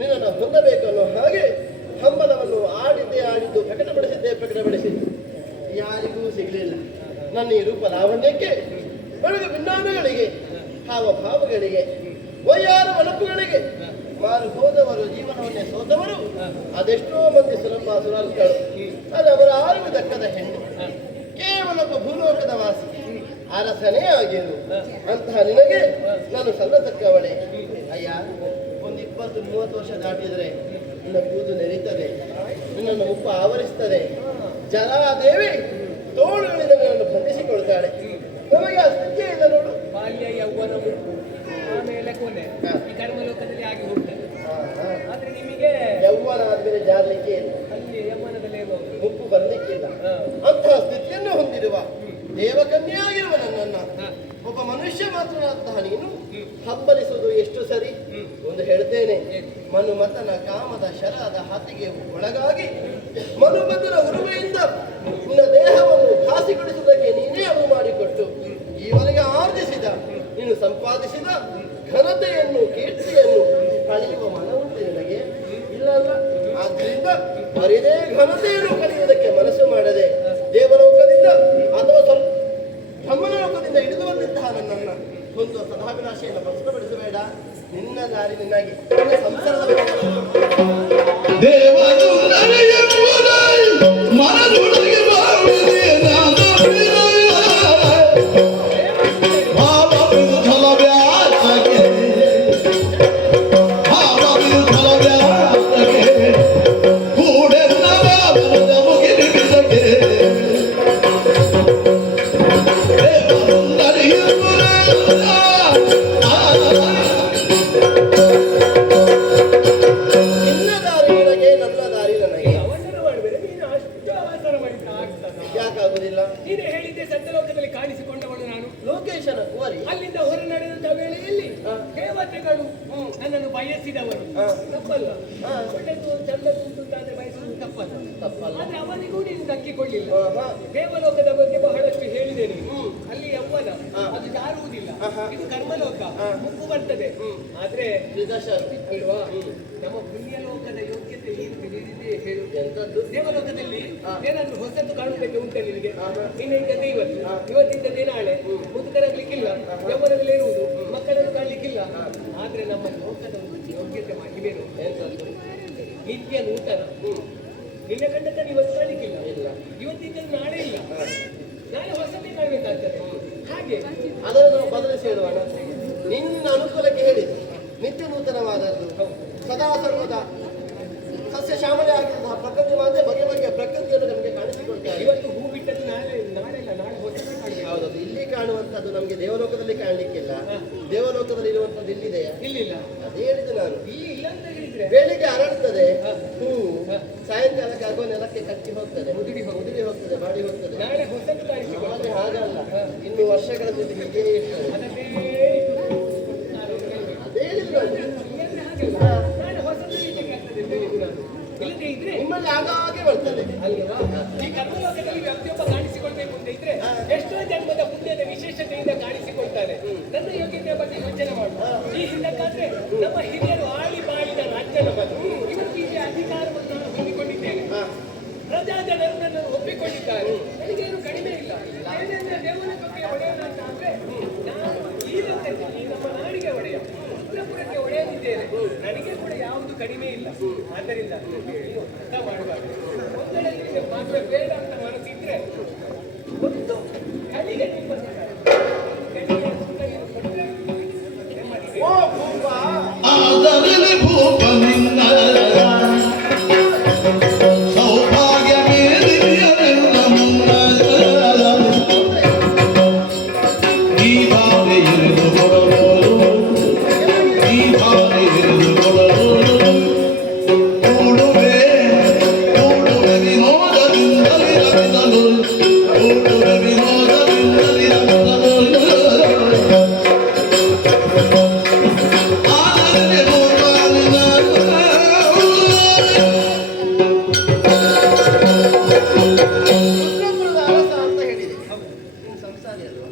ನಿನ್ನನ್ನು ಹೊಂದಬೇಕು ಅನ್ನೋ ಹಾಗೆ ಹಂಬಲವನ್ನು ಆಡಿದ್ದು ಪ್ರಕಟಪಡಿಸಿದ್ದು ಯಾರಿಗೂ ಸಿಗಲಿಲ್ಲ. ನನ್ನ ಈ ರೂಪ ಲಾವಣ್ಯಕ್ಕೆ, ಬೆಳಗ ಭಿನ್ನಾನಗಳಿಗೆ, ಹಾವಭಾವಗಳಿಗೆ, ವಯ್ಯಾರ ಒಳಪುಗಳಿಗೆ ಮಾರು ಹೋದವರು, ಜೀವನವನ್ನೇ ಸೋತವರು ಅದೆಷ್ಟೋ ಮಂದಿ ಸುರಾತ್ಗಳು. ಅದು ಅವರ ಆರಿವು ದಕ್ಕದ ಹೆಣ್ಣು, ಕೇವಲ ಒಬ್ಬ ಭೂಲೋಕದ ವಾಸಿ, ಅರಸನೇ ಆಗಿರು. ಅಂತಹ ನಿನಗೆ ನಾನು ಸಲ್ಲತಕ್ಕವಳೆ. ಅಯ್ಯ, ಒಂದು 20-30 ವರ್ಷ ದಾಟಿದ್ರೆ ನಿನ್ನ ಕೂದು ನೆರೀತದೆ, ನಿನ್ನನ್ನು ಉಪ್ಪು ಆವರಿಸ್ತದೆ. ಜಲಾದೇವಿ ತೋಳುಗಳಿಂದ ನಿನ್ನನ್ನು ಬಂಧಿಸಿಕೊಳ್ತಾಳೆ. ನಮಗೆ ಆ ಸ್ಥಿತಿಯೇ ಇಲ್ಲ ನೋಡು. ಬಾಲ್ಯ, ಯೌವನ, ಮುಪ್ಪು, ಆಮೇಲೆ ಕೊನೆ ಈ ಕರ್ಮಲೋಕದಲ್ಲಿ ಆಗಿ ಹೋಗ್ತದೆ. ಆದ್ರೆ ನಿಮಗೆ ಯೌವನ ಆದ್ಮೇಲೆ ಜಾರಲಿಕ್ಕೆ ಇಲ್ಲ, ಅಲ್ಲಿ ಯೌವನದಲ್ಲೇ ಮುಪ್ಪು ಬರ್ಲಿಕ್ಕಿಲ್ಲ. ಅಂತಹ ಸ್ಥಿತಿಯನ್ನು ಹೊಂದಿರುವ ದೇವಕನ್ಯಾಗಿರುವ ನನ್ನನ್ನ ಒಬ್ಬ ಮನುಷ್ಯ ಮಾತ್ರನಾದಂತಹ ನೀನು ಹಂಬಲಿಸುವುದು ಎಷ್ಟು ಸರಿ? ಒಂದು ಹೇಳ್ತೇನೆ, ಮನುಮತನ ಕಾಮದ ಶರದ ಹಾತಿಗೆ ಒಳಗಾಗಿ ಮನುಮತನ ಉರುಮೆಯಿಂದ ನಿನ್ನ ದೇಹವನ್ನು ಖಾಸಿಗೊಳಿಸುವುದಕ್ಕೆ ನೀನೇ ಅನುವು ಮಾಡಿಕೊಟ್ಟು ಈವರೆಗೆ ಆರ್ಜಿಸಿದ, ನೀನು ಸಂಪಾದಿಸಿದ ಘನತೆಯನ್ನು, ಕೀರ್ತಿಯನ್ನು ಕಳೆಯುವ ಮನ ಉಂಟು ನಿನಗೆ? ಇಲ್ಲಲ್ಲ. ಆದ್ರಿಂದ ಅರಿದೇ ಘನತೆಯನ್ನು ಕಲಿಯುವುದಕ್ಕೆ ಮನಸ್ಸು ಮಾಡದೆ ದೇವಲೋಕದಿಂದ ಅಥವಾ ಬ್ರಹ್ಮನ ಲೋಕದಿಂದ ಹಿಡಿದು ಬಂದಂತಹ ನನ್ನನ್ನು ಒಂದು ಸದಾಭಿಲಾಷೆಯನ್ನು ಪ್ರಸ್ತುತಪಡಿಸಬೇಡ. ನಿನ್ನ ದಾರಿ ನಿನ್ನಾಗಿ ಸಂಸಾರದ ದೇವರು ನಡೆಯುವುದೈ ಮನದೊಳಗೆ ಬಾಳುವುದೇ ನಾದ ಭಾವ ವಿರುದ್ಧಲ ವ್ಯಾಸಗೆ, ಭಾವ ವಿರುದ್ಧಲ ವ್ಯಾಸಗೆ ಕೂಡೆನ್ನ ಭಾವದ ಮುಗಿಲಿದ್ದಕ್ಕೆ ದೇವರು ನಡೆಯುವುದೈ ಯಾಕಾಗುದಿಲ್ಲ? ನೀನು ಹೇಳಿದ್ದೆ ಸತ್ಯಲೋಕದಲ್ಲಿ ಕಾಣಿಸಿಕೊಂಡವಳು ನಾನು, ಲೋಕೇಶನ ಕುವರಿ. ಅಲ್ಲಿಂದ ಹೊರ ನಡೆದಂತ ವೇಳೆಯಲ್ಲಿ ದೇವತೆಗಳು ನನ್ನನ್ನು ಬಯಸಿದವರು. ತಪ್ಪಲ್ಲ, ಒಳ್ಳೆದು ಚಂದದ್ದು ಅಂತಾದ್ರೆ ಬಯಸುವುದು ತಪ್ಪಲ್ಲ. ಆದ್ರೆ ಅವನಿಗೂ ನೀನು ದಕ್ಕಿಕೊಳ್ಳಿಲ್ಲ. ದೇವಲೋಕದ ಬಗ್ಗೆ ಬಹಳಷ್ಟು ಹೇಳಿದೆ ನೀನು. ಅಲ್ಲಿ ಯೌವನ ಅದು ಜಾರುವುದಿಲ್ಲ, ಇದು ಕರ್ಮಲೋಕ, ಮುಪ್ಪು ಬರ್ತದೆ. ಆದ್ರೆ ಅಲ್ವಾ, ನಮ್ಮ ಪುಣ್ಯಲೋಕದ ಯೋಗ್ಯತೆ ಏನು ತಿಳಿದಿದೆ ಹೇಳುವುದು? ದೇವಲೋಕದಲ್ಲಿ ಏನಾದ್ರೂ ಹೊಸತು ಕಾಣುವುದಕ್ಕೆ ಉಂಟು ನಿನಗೆ? ನಿನ್ನಿಂದ ಇವತ್ತಿಂದದೇ ನಾಳೆ ಮುದುಕರಾಗ್ಲಿಕ್ಕಿಲ್ಲ, ಯೌವನದಲ್ಲಿ ಇರುವುದು, ಮಕ್ಕಳನ್ನು ಕಾಣಲಿಕ್ಕಿಲ್ಲ. ಆದ್ರೆ ನಮ್ಮ ಲೋಕದ ಒಂದು ಯೋಗ್ಯತೆ ಮಹಿಮೇನು ನಿತ್ಯ ನೂತನ. ನಿನ್ನ ಕಂಡಂತ ಇವತ್ತು ಕಾಣಲಿಕ್ಕಿಲ್ಲ, ಇವತ್ತಿಂದ ನಾಳೆ ಇಲ್ಲ, ನಾಳೆ ಹೊಸದೇ ಕಾಣಬೇಕಾಗ್ತದೆ. ಹಾಗೆ ಅದನ್ನು ಬದಲಿಸಿ ಹೇಳುವ, ನಿನ್ನ ಅನುಕೂಲಕ್ಕೆ ಹೇಳಿದ್ದು ನಿತ್ಯ ನೂತನವಾದದ್ದು, ಸದಾ ಸರ್ವದ ಸಸ್ಯ ಶ್ಯಾಮಲೆ ಆಗಿರುವಂತಹ ಪ್ರಕೃತಿ ಮಾತ್ರ ಬಗೆ ಬಗೆಯ ಪ್ರಕೃತಿಯನ್ನು ನಮಗೆ ಕಾಣಿಸಿಕೊಳ್ತಾರೆ. ಇವತ್ತು ಹೂ ಬಿಟ್ಟದ್ದು ನಾಳೆ ಹೊಸದೇ ಕಾಣಲಿ. ಹೌದದು, ಇಲ್ಲಿ ಕಾಣುವಂಥದ್ದು ನಮಗೆ ದೇವಲೋಕದಲ್ಲಿ ಕಾಣಲಿಕ್ಕಿಲ್ಲ. ದೇವಲೋಕದಲ್ಲಿ ಇರುವಂಥದ್ದು ಇಲ್ಲಿದೆಯಾ? ಇಲ್ಲಿಲ್ಲ. ಅದೇ ಹೇಳಿದ್ದು ನಾನು. ಇಲ್ಲಿ ಇಲ್ಲ ಅಂತ ಹೇಳಿದ್ರೆ ಬೆಳಿಗ್ಗೆ ಅರಳುತ್ತದೆ ಹೂ, ಸಾಯಂಕಾಲಕ್ಕೆ ಆಗುವ ನೆಲಕ್ಕೆ ಕಚ್ಚಿ ಹೋಗ್ತದೆ, ಮುದುಡಿ ಹೋಗ್ತದೆ, ಬಾಡಿ ಹೋಗ್ತದೆ. ನಾಳೆ ಹೊಸದು ಕಾಣಿಸಿಕೊಳ್ಳಿ. ಹಾಗಲ್ಲ, ಇನ್ನು ವರ್ಷಗಳ ಜೊತೆ ಹೀಗೆ ಇರ್ತದೆ. ಅದೇ ಹೇಳಿದ್ರು ನಾಳೆ ಹೊಸದು ರೀತಿಗೆ ಆಗ್ತದೆ ಅಂತ ಹೇಳಿದ್ದು ನಾನು. ಇಲ್ಲದೆ ಇದ್ರೆ ನಿಮ್ಮಲ್ಲಿ ಆಗಾಗೆ ಬರ್ತದೆ ಅಲ್ವಾ? ಈ ಕರ್ಮಲೋಕದಲ್ಲಿ ವ್ಯಕ್ತಿಯೊಬ್ಬ ಕಾಣಿಸಿಕೊಳ್ಬೇಕು ಅಂತ ಇದ್ರೆ ಎಷ್ಟೋ ಜನ್ಮದ ಪುಣ್ಯದ ವಿಶೇಷತೆಯಿಂದ ಕಾಣಿಸಿಕೊಳ್ತಾನೆ. ನನ್ನ ಯೋಗ್ಯತೆಯ ಬಗ್ಗೆ ಯೋಚನೆ ಮಾಡು. ಈ ಹಿಂದಕ್ಕಾದ್ರೆ ನಮ್ಮ ಹಿರಿಯರು ಆಳಿ ಬಾಳಿದ ರಾಜ್ಯದ ಬಗ್ಗೆ ಇವತ್ತು ಇಲ್ಲಿ ಅಧಿಕಾರವನ್ನು ನಾನು ಹೊಂದಿಕೊಂಡಿದ್ದೇನೆ. ಪ್ರಜಾಜನರು ನನ್ನನ್ನು ಒಪ್ಪಿಕೊಂಡಿದ್ದಾರೆ. ನನಗೇನು ಕಡಿಮೆ ಇಲ್ಲ. ಏನೆಂದ್ರೆ ದೇವನ ಬಗ್ಗೆ ಒಡೆಯನಂತ ಅಂದ್ರೆ ನಾನು ಈ ಲೋಕದಲ್ಲಿ ನಮ್ಮ ನಾಡಿಗೆ ಒಡೆಯ, ಕುಲಪುರಕ್ಕೆ ಒಡೆಯಲಿದ್ದೇನೆ. ನನಗೆ ಕೂಡ ಯಾವುದು ಕಡಿಮೆ ಇಲ್ಲ. ಆದ್ದರಿಂದ ನೀನು ಅರ್ಥ ಮಾಡಬಾರ್ದು. ಒಂದೆಡೆ ನಿನಗೆ ಮಾತ್ರ ಬೇಡ ಅಂತ ಮನಸ್ಸಿದ್ರೆ ಒಂದು ಕಲಿಗೆ ಓ ಭೂಪ, ಆದರಲಿ ಭೂಪ ನಿನ್ನ ಸೌಭಾಗ್ಯ ಮೇಲಿಯನೆಲ್ಲ ಮುನ್ನ ಈ ಬಾರಿ ಇರಿದು ಕೊಡಬಹುದು, ಈ ಬಾರಿ ಇರಿದು ಕೊಡಬಹುದು. ಕೂಡುವೆ ಕೂಡುವೆ ವಿನೋದದಿಂದಲೇ ರಮಿದಲು, ಕೂಡುವೆ ವಿನೋದದಿಂದಲೇ ರಮಿದಲು. ಆದರಲಿ ಭೂಪ ನಿನ್ನ ರುದ್ರಪುರದ ಅರಸ ಅಂತ ಹೇಳಿದೆ. ನೀನು ಸಂಸಾರಿ ಅಲ್ವಾ?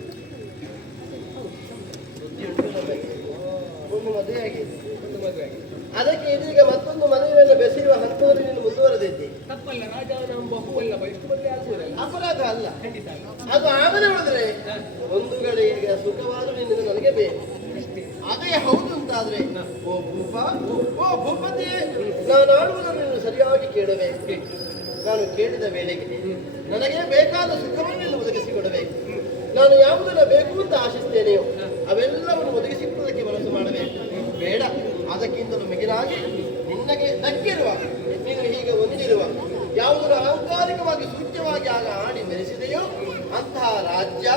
ಬುದ್ಧಿ ಉಂಟು ನಮಗೆ. ಒಂದು ಮದುವೆ ಆಗಿದೆ. ಒಂದು ಮದುವೆ ಅದಕ್ಕೆ ಇದೀಗ ಮತ್ತೊಂದು ಮದುವೆಯನ್ನು ಬೆಸೆಯುವ ಹಂತದಲ್ಲಿ ನೀನು ಮುಂದುವರೆದಿದ್ದಿ. ತಪ್ಪಲ್ಲ. ರಾಜ ನಮ್ಮ ಬಹುವಲ್ಲ, ಎಷ್ಟು ಮದುವೆ ಆಗುವುದಲ್ಲ. ಅಪರಾಧ ಅಲ್ಲ. ಖಂಡಿತ ಅಲ್ಲ. ಅದು ಆಗದೆ ಉಳಿದ್ರೆ ಒಂದು ಗಳಿಗೆ ಸುಖವಾದ ನಿನ್ನಿಂದ ನನಗೆ ಬೇಕು. ಅದೇ ಹೌದು ಅಂತಾದ್ರೆ ಓ ಭೂಪ, ಓ ಭೂಪತಿ, ನಾನು ಆಡುವುದನ್ನು ನೀನು ಸರಿಯಾಗಿ ಕೇಳಬೇಕು. ನಾನು ಕೇಳಿದ ವೇಳೆಗೆ ನನಗೆ ಬೇಕಾದ ಸುಖವನ್ನು ನೀನು ಒದಗಿಸಿಕೊಡಬೇಕು. ನಾನು ಯಾವುದನ್ನ ಬೇಕು ಅಂತ ಆಶಿಸ್ತೇನೆಯೋ ಅವೆಲ್ಲವನ್ನು ಒದಗಿಸಿಕೊಡೋದಕ್ಕೆ ಮನಸ್ಸು ಮಾಡಬೇಕು. ಬೇಡ, ಅದಕ್ಕಿಂತಲೂ ಮಿಗಿಲಾಗಿ ನಿನ್ನಗೆ ದಕ್ಕಿರುವ, ನೀನು ಹೀಗೆ ಹೊಂದಿರುವ ಯಾವುದರ ಅಲಂಕಾರಿಕವಾಗಿ ಸೂಚ್ಯವಾಗಿ ಆಗ ಆಡಿ ಮೆರೆಸಿದೆಯೋ ಅಂತಹ ರಾಜ್ಯ,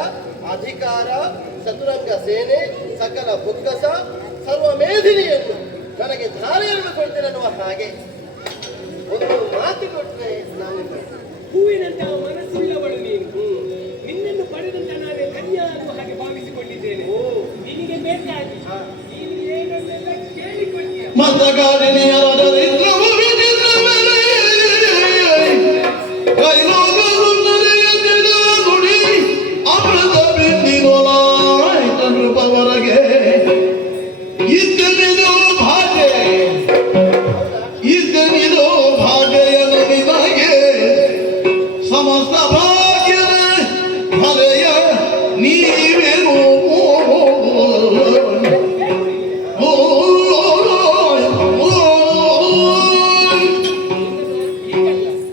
ಅಧಿಕಾರ, ಚತುರಂಗ ಸೇನೆ, ಸಕಲ ಬೊಕ್ಕಸ, ಸರ್ವ ಮೇಧಿನಿಯನ್ನು ನನಗೆ ಧಾರೆಯನ್ನು ಕೊಡ್ತೇನೆ ಅನ್ನುವ ಹಾಗೆ ಒಂದು ಮಾತು ಕೊಟ್ಟರೆ ನಾನು ಹೂವಿನಂತಹ ಮನಸ್ಸುಳ್ಳವಳು ನೀನು. ನಿನ್ನನ್ನು ಪಡೆದಂತ ನಾನೇ ಧನ್ಯ ಅನ್ನುವ ಹಾಗೆ ಭಾವಿಸಿಕೊಂಡಿದ್ದೇನೆ. ನಿನಗೆ ಬೇಕಾಗಿ ನೀನು ಏನನ್ನೆಲ್ಲ ಕೇಳಿಕೊಳ್ಳೀಯ. ಮತಗಾರಿಣಿಯರ ದರಿದ್ರವು ವಿಚಿತ್ರವೇ, ಕೈಲಾಗಲು ನಡೆಯದಿದ ನುಡಿ ಅಮೃತ ಬಿಂದಿನೊಲಾಯ್ತ ನೃಪವರಗೆ. ಇದ್ದನಿದು ಭಾಗ್ಯ, ಇದ್ದನಿದು ಭಾಗ್ಯಯನು ನಿನಗೆ ಸಮಸ್ತ ಭಾಗ್ಯದ ಹೊರೆಯ ನೀವೇನು.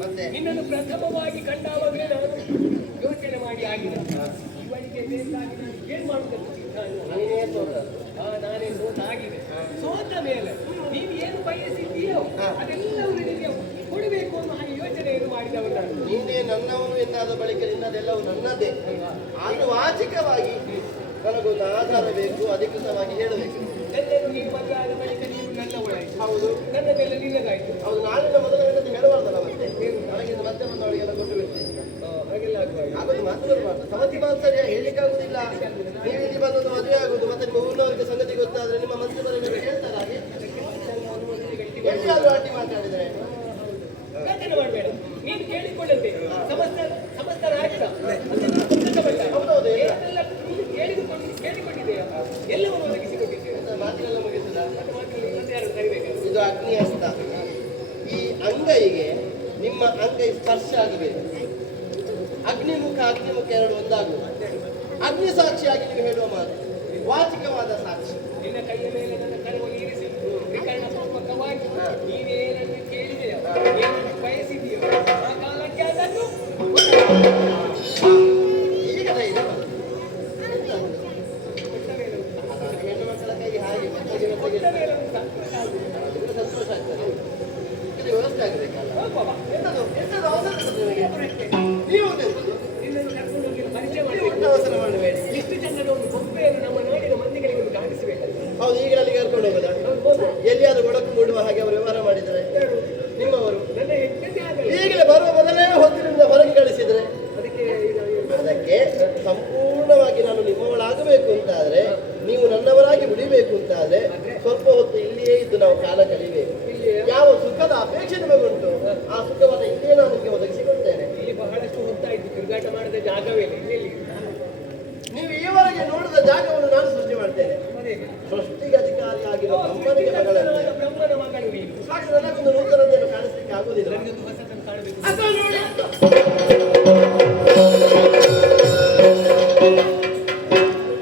ಮತ್ತೆ ನಿನ್ನನ್ನು ಪ್ರಥಮವಾಗಿ ಕಂಡಾಗಲೇ ನಾನು ಯೋಚನೆ ಮಾಡಿ ಆಗಿದೆ. ಇವಳಿಗೆ ಬೇಕಾಗಿ ನಾನು ಏನ್ ಮಾಡುವುದಕ್ಕೆ ಸಿದ್ಧ ಅನ್ನುವ ನೀನೇ ತೋಟ. ನಾನೇ ಸೋತ ಆಗಿದೆ. ಸೋತ ಮೇಲೆ ನೀವು ಏನು ಬಯಸಿದ್ದೀಯೋ ಅದೆಲ್ಲವೂ ನಿನಗೆ ಕೊಡಬೇಕು ಅನ್ನೋ ಹಾಗೆ ಯೋಚನೆಯನ್ನು ಮಾಡಿದವರು ನಾನು. ನೀನೇ ನನ್ನವನು ಎನ್ನಾದ ಬಳಿಕ ನಿನ್ನದೆಲ್ಲವೂ ನನ್ನದೇ. ಆದ್ರೂ ವಾಚಿಕವಾಗಿ ನನಗೊಂದು ಆಧಾರ ಬೇಕು, ಅಧಿಕೃತವಾಗಿ ಹೇಳಬೇಕು. ನನ್ನನ್ನು ನೀವು ಮದುವೆ ಆದ ಬಳಿಕ ನೀವು ನನ್ನ ಒಳಾಯಿತು. ಹೌದು ನನ್ನದೆಲ್ಲ ನಿನ್ನದಾಯ್ತು. ಹೌದು, ನಾಳಿನ ಮೊದಲ ಗಂಟೆ ಹೇಳಬಾರ್ದಲ್ಲ. ಮತ್ತೆ ನನಗಿಂದ ಮತ್ತೆ ಬಂದವಳಿಗೆಲ್ಲ ಕೊಟ್ಟು ಬಿಡ್ತೀನಿ. ಹಾಗೆಲ್ಲ ಆಗುವಾಗ ಆಗೋದು ಮಾತಾಡಬಾರ್ದು. ಸಮತಿ ಮಾತ್ಸರ್ಯ ಹೇಳಿಕ್ಕಾಗುದಿಲ್ಲ. ನೀವು ಇಲ್ಲಿ ಬಂದದ್ದು ಮದುವೆ ಆಗುದು, ಮತ್ತೆ ನಿಮ್ಮ ಊರಿನವರಿಗೆ ಸಂಗತಿ ಗೊತ್ತಾದ್ರೆ ನಿಮ್ಮ ಮಂತ್ರಿವರೆಗೆ ಹೇಳ್ತಾರ ಹಾಗೆ. ಎಲ್ಲಿಯಾದ್ರೂ ಅಡ್ಡಿ ಮಾತಾಡಿದ್ರೆ ಯೋಚನೆ ಮಾಡಬೇಡ. ನೀನು ಕೇಳಿಕೊಂಡಂತೆ ಸಮಸ್ತ ರಾಜ್ಯ ಹೌದೌದು. ಏನೆಲ್ಲ ನೀನು ಕೇಳಿಕೊಂಡಿದೆಯಾ ಎಲ್ಲವನ್ನು ಒದಗಿಸಿಕೊಟ್ಟಿದ್ದೇವೆ. ಮಾತಿನೆಲ್ಲ ಮುಗಿಸಿದ. ಯಾರು ಕರಿಬೇಕಾದ್ರೆ ಇದು ಅಗ್ನಿಹಸ್ತ. ಈ ಅಂಗೈಗೆ ನಿಮ್ಮ ಅಂಗೈ ಸ್ಪರ್ಶ ಆಗಬೇಕು. ಅಗ್ನಿಮುಖ ಎರಡು ಒಂದಾಗುವ. ಅಗ್ನಿ ಸಾಕ್ಷಿಯಾಗಿ ನೀವು ಹೇಳುವ ಮಾತು ವಾಚಿಕವಾದ ಸಾಕ್ಷಿ. ನಿನ್ನ ಕೈಯ ಮೇಲೆ ನನ್ನ ಕರವು ಇರಿಸಿ ವಿಕರಣಪೂರ್ವಕವಾಗಿ ನೀನೇನನ್ನು ಕೇಳಿದೆಯೋ ಏನನ್ನು ಬಯಸಿದೆಯೋ ಆ ಕಾಲಕ್ಕೆ ಅದನ್ನು ಈಗ ಧೈರ್ಯ ಬಂತು. ಕೊಟ್ಟ ಮೇಲೆ ಉಂಟು. ಅതാണ് ಹೆಣ್ಣು ಮಕ್ಕಳ ಕೈಗೆ ಹಾಗೆ ಮೆತ್ತಗೆ ಕೊಟ್ಟ ಮೆತ್ತಗೆ ಮೇಲೆ ಉಂಟು. ಅದಕ್ಕೆ ಸಂತೋಷ ಆಗ್ತದೆ. ಇದು ವ್ಯವಸ್ಥೆ ಆಗಬೇಕಲ್ಲ. ಹೋಗುವ. ಎಂತದು ಎಂತದು ಅವಸರ ಇರ್ತದೆ ನಿಮಗೆ? ನೀವು ಎಂತದು? ನಿನ್ನನ್ನು ಕರ್ಕೊಂಡು ಹೋಗಿ ಪರಿಚಯ ನೀವು ಮಾಡಬೇಕು. ಒಟ್ಟು ಅವಸರ ಮಾಡಬೇಡಿ. ಇಷ್ಟು ಚಂದದ ಒಂದು ಗೊಂಬೆಯನ್ನು ನಮ್ಮ ನಾಡಿನ ಮಂದಿಗಳಿಗೆ ಒಂದು ಕಾಣಿಸಬೇಕಲ್ಲ. ಹೌದು, ಈಗ ಅಲ್ಲಿಗೆ ಕರ್ಕೊಂಡು ಹೋಗೋದಾ? ಎಲ್ಲಿಯಾದ್ರೂ ಒಡಕು ಮೂಡುವ ಹಾಗೆ ಅವರು ವ್ಯವಹಾರ ಮಾಡಿದರೆ ನಿಮ್ಮವರು ನನ್ನ ಹೆಂಡತಿ ಆಗಲ್ಲ. ಈಗಲೇ ಬರುವ ಮೊದಲೇ ಹೊತ್ತಿನಿಂದ ಹೊರಗೆ ಕಳಿಸಿದ್ರೆ ಅದಕ್ಕೆ ಸಂಪೂರ್ಣವಾಗಿ ನಾನು ನಿಮ್ಮವಳಾಗಬೇಕು ಅಂತಾದ್ರೆ, ನೀವು ನನ್ನವರಾಗಿ ಉಳಿಬೇಕು ಅಂತಾದ್ರೆ ಸ್ವಲ್ಪ ಹೊತ್ತು ಇಲ್ಲಿಯೇ ಇದ್ದು ನಾವು ಕಾಲ ಕಳಿಬೇಕು. ಯಾವ ಸುಖದ ಅಪೇಕ್ಷೆ ನಿಮಗುಂಟು ಆ ಸುಖವನ್ನು ಇಲ್ಲಿಯೇ ನಾನು ನಿಮಗೆ ಒದಗಿಸಿಕೊಡ್ತೇನೆ. ಇಲ್ಲಿ ಬಹಳಷ್ಟು ಹೊತ್ತಾಯ್ತು, ತಿರುಗಾಟ ಮಾಡದ ಜಾಗವೇ ಇಲ್ಲ. ಇಲ್ಲಿ ನೀವು ಈವರೆಗೆ ನೋಡಿದ ಜಾಗವನ್ನು ನಾನು ಸೃಷ್ಟಿ ಆಗಿರುವ ಬ್ರಹ್ಮನಿಗೆ ಮಗಳಂತೆ. ಬ್ರಹ್ಮನ ಮಗಳು ನೀನು. ಹಾಗಾದ್ರೆ ನನಗೊಂದು ನೂತನದೇನು ಕಾಣಿಸ್ಲಿಕ್ಕೆ ಆಗುದಿಲ್ಲ. ನನಗೊಂದು ಹೊಸತನ್ನು ಕಾಣಬೇಕು. ಅದು ನೋಡಿ.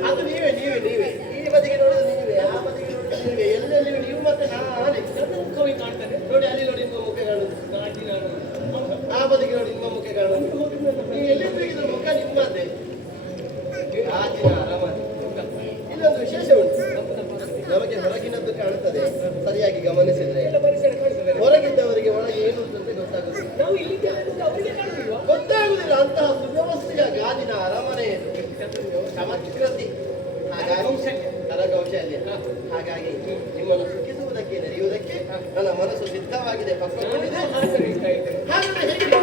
ಅದು ನೀವೇ ನೀವೇ ನೀವೇ ಈ ಬದಿಗೆ ನೋಡಿದ್ರೆ ನೀವೇ, ಆ ಬದಿಗೆ ನೋಡಿದ್ರೆ ನೀವೇ, ಎಲ್ಲೆಲ್ಲಿ ನೀವು ಮತ್ತೆ ನಾನೇ. ನನ್ನ ಮುಖವೇ ಕಾಣ್ತದೆ. ನೋಡಿ ಅಲ್ಲಿ ನೋಡಿ ನಿಮ್ಮ ಮುಖ ಕಾಣುದು, ಕಾಣಿ ನಾನು. ಆ ಬದಿಗೆ ನೋಡಿ ನಿಮ್ಮ ಮುಖ ಕಾಣುದು. ನೀವು ಎಲ್ಲಿ ತೆಗೆದ್ರೆ ಮುಖ ನಿಮ್ಮದೇ. ಗಾಜಿನ ಅರಮನೆ. ಇಲ್ಲೊಂದು ವಿಶೇಷ ಉಂಟು. ನಮಗೆ ಹೊರಗಿನದ್ದು ಕಾಣುತ್ತದೆ, ಸರಿಯಾಗಿ ಗಮನಿಸಿದ್ರೆ ಎಲ್ಲ ಪರಿಸರ ಕಾಣ್ತದೆ. ಹೊರಗಿದ್ದವರಿಗೆ ಒಳಗೆ ಏನು ಅಂತ ಗೊತ್ತಾಗುದಿಲ್ಲ. ನಾವು ಇಲ್ಲಿಗೆ ಬಂದು ಅವರಿಗೆ ಕಾಣುದಿಲ್ವಾ? ಗೊತ್ತಾಗುದಿಲ್ಲ. ಅಂತಹ ಸುವ್ಯವಸ್ಥೆಯ ಗಾಜಿನ ಅರಮನೆ ಇದು. ಚಮತ್ಕೃತಿ, ಹಾಗಾಗಿ ಕರಕೌಶಲ್ಯ. ಹಾಗಾಗಿ ನಿಮ್ಮನ್ನು ಸುಖಿಸುವುದಕ್ಕೆ, ನಡೆಯುವುದಕ್ಕೆ ನನ್ನ ಮನಸ್ಸು ಸಿದ್ಧವಾಗಿದೆ, ಪಕ್ವಗೊಂಡಿದೆ. ಹಾಗೆ ಇಷ್ಟ ಆಯ್ತು. ಹಾಗಾದ್ರೆ ಹೇಗೆ